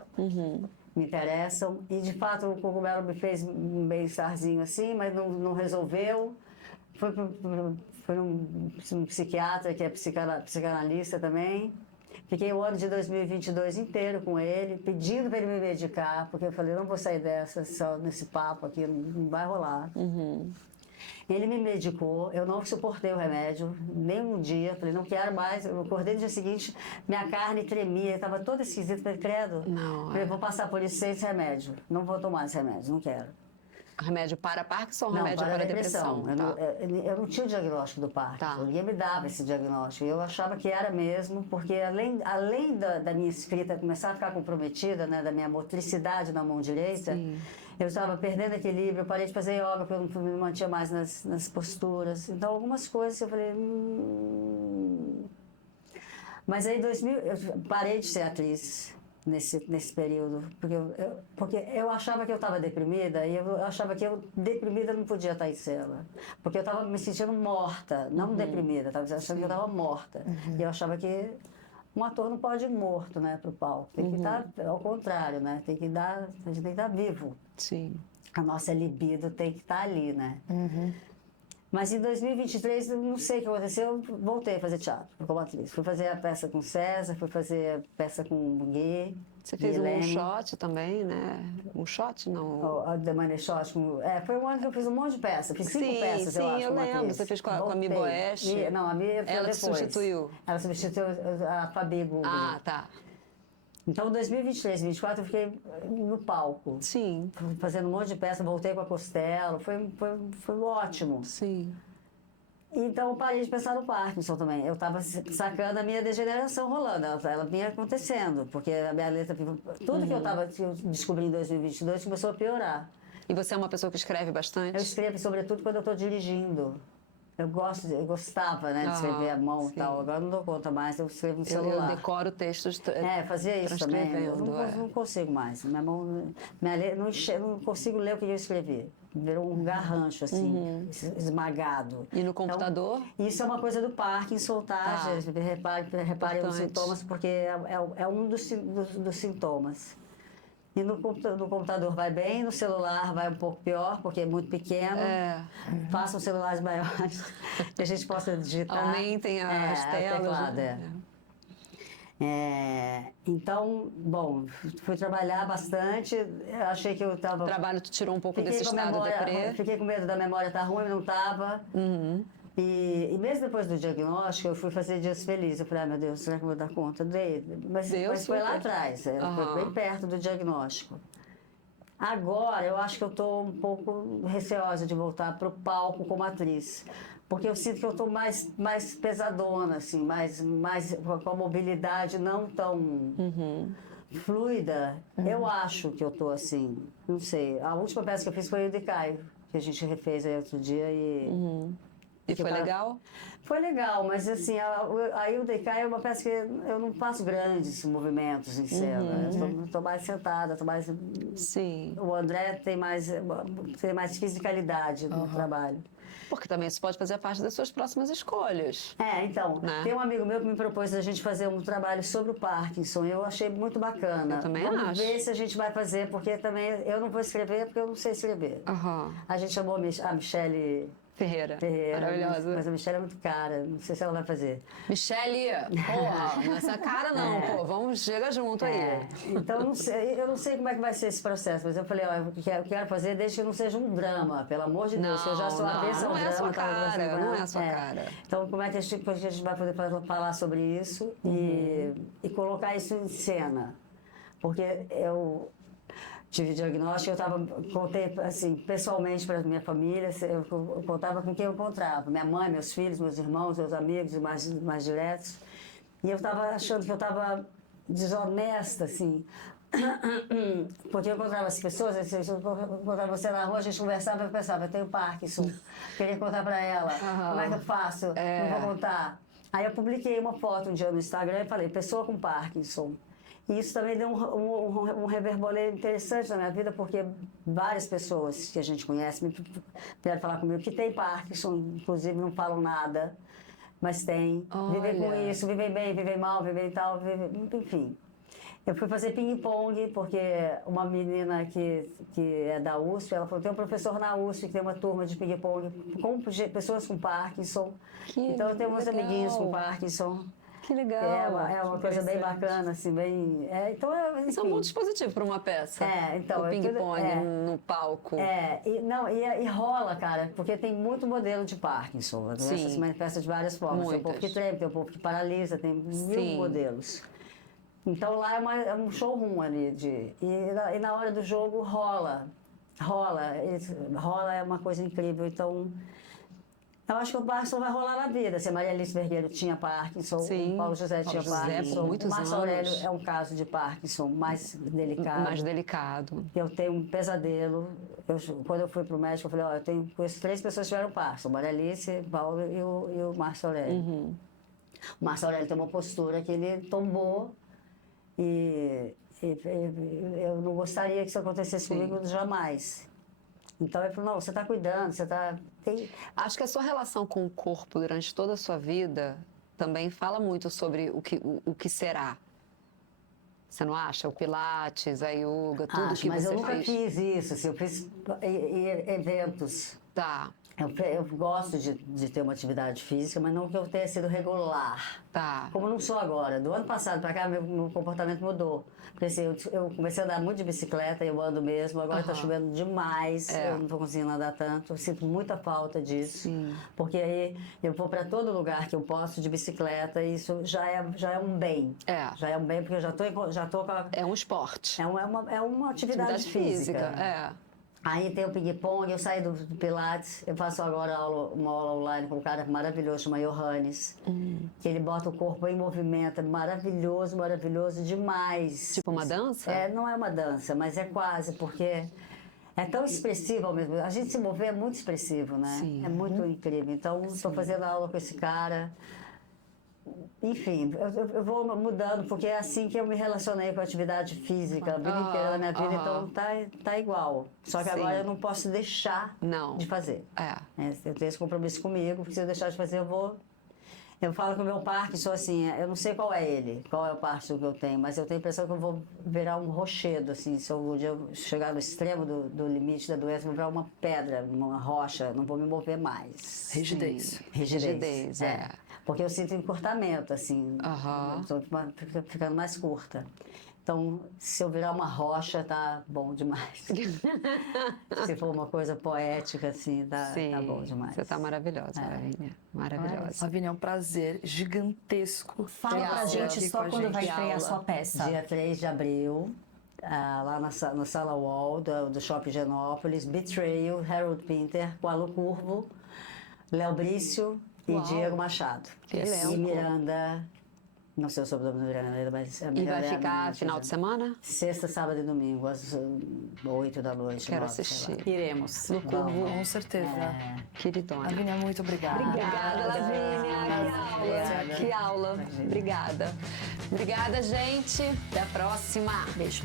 me interessam. E de fato o cogumelo me fez um bem-estarzinho assim, mas não resolveu. Fui num psiquiatra que é psicanalista também. Fiquei o ano de 2022 inteiro com ele, pedindo para ele me medicar, porque eu falei, não vou sair dessa só nesse papo aqui, não vai rolar. Ele me medicou, eu não suportei o remédio, nem um dia, falei, não quero mais. Eu acordei no dia seguinte, minha carne tremia, estava toda esquisita, falei, credo. Falei, vou passar por isso sem esse remédio, não vou tomar esse remédio, não quero. Remédio para Parkinson ou Não, remédio para depressão? Eu não tinha o diagnóstico do Parkinson, ninguém me dava esse diagnóstico. Eu achava que era mesmo, porque além da minha escrita começar a ficar comprometida, né, da minha motricidade na mão direita, eu estava perdendo equilíbrio, eu parei de fazer yoga, porque eu não me mantinha mais nas posturas. Então, algumas coisas eu falei... Mas aí, eu parei de ser atriz. Nesse período, porque eu achava que eu estava deprimida e eu achava que eu deprimida não podia estar em cena, porque eu estava me sentindo morta, não deprimida, estava achando que eu estava morta. E eu achava que um ator não pode ir morto, né, para o palco, tem que estar ao contrário, né, a gente tem que estar vivo. Sim. a nossa libido tem que estar ali, né? Mas em 2023, eu não sei o que aconteceu, eu voltei a fazer teatro como atriz. Fui fazer a peça com César, fui fazer a peça com o Gui. Você fez um Guilherme. shot também, né? Um shot, não? A The Money Shot. Foi um ano que eu fiz um monte de peças. Fiz 5 peças, eu acho, eu como lembro. atriz. Você fez com a Mi Voltei. Boeste. Não, a Mi foi Ela te depois. substituiu. Ela substituiu a Fabi Google. Ah, tá. Então, em 2023, 2024, eu fiquei no palco. Sim, Fazendo um monte de peça, voltei com a Costello. Foi ótimo. sim. Então, eu parei de pensar no Parkinson também. Eu estava sacando a minha degeneração rolando. Ela vinha acontecendo, porque a minha letra... Tudo que eu estava descobrindo em 2022 começou a piorar. E você é uma pessoa que escreve bastante? Eu escrevo, sobretudo, quando eu estou dirigindo. Eu gostava, né, de escrever à mão sim. e tal. Agora não dou conta mais, eu escrevo no Eu celular. decoro textos Fazia isso também. Eu transcrevendo, não consigo mais. Minha mão, não consigo ler o que eu escrevi. Virou um garrancho, assim, esmagado. E no computador? Então, isso é uma coisa do Parkinson, tá? Tá. Reparem os Importante. sintomas, porque é um dos sintomas. E no computador vai bem, no celular vai um pouco pior, porque é muito pequeno. Façam celulares maiores, que a gente possa digitar. Aumentem as telas. Teclado, então, bom, fui trabalhar bastante, eu achei que eu estava... O trabalho te tirou um pouco desse estado deprê. Fiquei com medo da memória estar ruim, não estava. E mesmo depois do diagnóstico, eu fui fazer dias felizes. Eu falei, meu Deus, será que eu vou dar conta? Mas foi lá atrás, foi bem perto do diagnóstico. Agora, eu acho que eu estou um pouco receosa de voltar para o palco como atriz. Porque eu sinto que eu estou mais pesadona, assim, mais com a mobilidade não tão fluida. Eu acho que eu estou assim, não sei. A última peça que eu fiz foi o de Caio, que a gente refez aí outro dia e... E foi legal? Foi legal, mas assim, aí o Decai é uma peça que eu não faço grandes movimentos em cena. Estou mais sentada, estou mais... Sim. O André tem mais fisicalidade no trabalho. Porque também isso pode fazer parte das suas próximas escolhas. Então, Né? tem um amigo meu que me propôs a gente fazer um trabalho sobre o Parkinson. Eu achei muito bacana. Eu também Vamos acho. ver se a gente vai fazer, porque também eu não vou escrever, porque eu não sei escrever. A gente chamou a Michele... Ferreira. Maravilhosa. Mas a Michelle é muito cara, não sei se ela vai fazer. Michele, porra, não é essa cara não, pô, vamos, chega junto aí. Então, eu não sei como é que vai ser esse processo, mas eu falei, ó, eu quero fazer desde que não seja um drama, pelo amor de Deus, que eu já sou avessa ao drama. Não é a sua cara, não é a sua cara. Então, como é que a gente vai poder falar sobre isso e colocar isso em cena? Porque eu... tive diagnóstico, contei assim, pessoalmente para minha família, eu contava com quem eu encontrava, minha mãe, meus filhos, meus irmãos, meus amigos mais diretos. E eu estava achando que eu estava desonesta, assim, porque eu encontrava as pessoas, eu encontrava você na rua, a gente conversava e eu pensava, eu tenho Parkinson, queria contar para ela, como é que eu faço, não vou contar. Aí eu publiquei uma foto um dia no Instagram e falei, pessoa com Parkinson. E isso também deu um reverboleio interessante na minha vida, porque várias pessoas que a gente conhece vieram falar comigo que tem Parkinson, inclusive não falam nada, mas tem. Vivem com isso, vivem bem, vivem mal, vivem tal, enfim. Eu fui fazer ping-pong, porque uma menina que é da USP, ela falou, tem um professor na USP que tem uma turma de ping-pong com pessoas com Parkinson. Então eu tenho meus amiguinhos com Parkinson. Que legal. É uma coisa bem bacana, assim, bem... Isso é um bom dispositivo para uma peça. Então... O ping-pong no palco. E rola, cara, porque tem muito modelo de Parkinson. A doença se manifesta de várias formas. Tem um povo que treme, tem um povo que paralisa, tem mil modelos. Então lá é um showroom ali. E na hora do jogo rola. Rola é uma coisa incrível. Então... eu acho que o Parkinson vai rolar na vida. Se a Maria Alice Vergueiro tinha Parkinson, o Paulo José tinha Parkinson, o Marcos Aurélio é um caso de Parkinson mais delicado. Mais delicado. Eu tenho um pesadelo. Quando eu fui para o médico, eu falei, conheço 3 pessoas que tiveram Parkinson, Maria Alice, o Paulo e o Marcos Aurélio. O Marcos Aurélio tem uma postura que ele tombou e eu não gostaria que isso acontecesse comigo jamais. Então, ele falou, não, você está cuidando, você está... Acho que a sua relação com o corpo durante toda a sua vida também fala muito sobre o que será. Você não acha? O Pilates, a Yoga, tudo Acho, que mas você eu nunca fez. fiz isso, assim, eu fiz eventos. Tá, Eu gosto de ter uma atividade física, mas não que eu tenha sido regular. tá. Como eu não sou agora. Do ano passado para cá, meu comportamento mudou. Porque assim, eu comecei a andar muito de bicicleta, eu ando mesmo. Agora está chovendo demais, eu não estou conseguindo andar tanto. Eu sinto muita falta disso. Sim. Porque aí eu vou para todo lugar que eu posso de bicicleta e isso já é um bem. É. Já é um bem, porque eu já tô com a... É um esporte. É uma atividade física. É. Aí tem o ping-pong, eu saí do Pilates, eu faço agora uma aula online com um cara maravilhoso, chama Johannes, que ele bota o corpo em movimento, é maravilhoso, maravilhoso demais. Tipo uma dança? Não é uma dança, mas é quase, porque é tão expressivo ao mesmo tempo. A gente se mover é muito expressivo, né? Sim. É muito incrível. Então, estou fazendo aula com esse cara. Enfim, eu vou mudando, porque é assim que eu me relacionei com a atividade física a vida inteira da minha vida, então tá igual. Só que Sim. agora eu não posso deixar Não. de fazer. É. Eu tenho esse compromisso comigo, porque se eu deixar de fazer, eu falo que o meu parque, sou assim, eu não sei qual é ele, qual é o parque que eu tenho, mas eu tenho a impressão que eu vou virar um rochedo, assim, se algum dia eu chegar no extremo do limite da doença, eu vou virar uma pedra, uma rocha, não vou me mover mais. Rigidez. Rigidez, é. Porque eu sinto encurtamento, assim, estou ficando mais curta. Então, se eu virar uma rocha, tá bom demais. Se for uma coisa poética, assim, tá bom demais. Você tá maravilhosa, Lavínia. Maravilhosa. Lavínia, é um prazer gigantesco. Fala ter pra você gente aqui só com a quando gente. vai estrear a aula. sua peça. Dia 3 de abril, lá na Sala Wall, do Shopping Genópolis, Betrayal, Harold Pinter, com Alu Curvo, Léo Brício e Diego Machado. Que elenco. E Miranda, não sei o sobrenome do Miranda, mas a E Miranda vai é a ficar minha final de tia. semana? Sexta, sábado e domingo, às 8 da noite. Quero 9, sei lá. assistir. Iremos. No Curvo. Com certeza. Queridona. Lavínia, muito obrigada. Obrigada, Lavínia. Que aula. Obrigada. Obrigada, gente. Até a próxima. Beijo.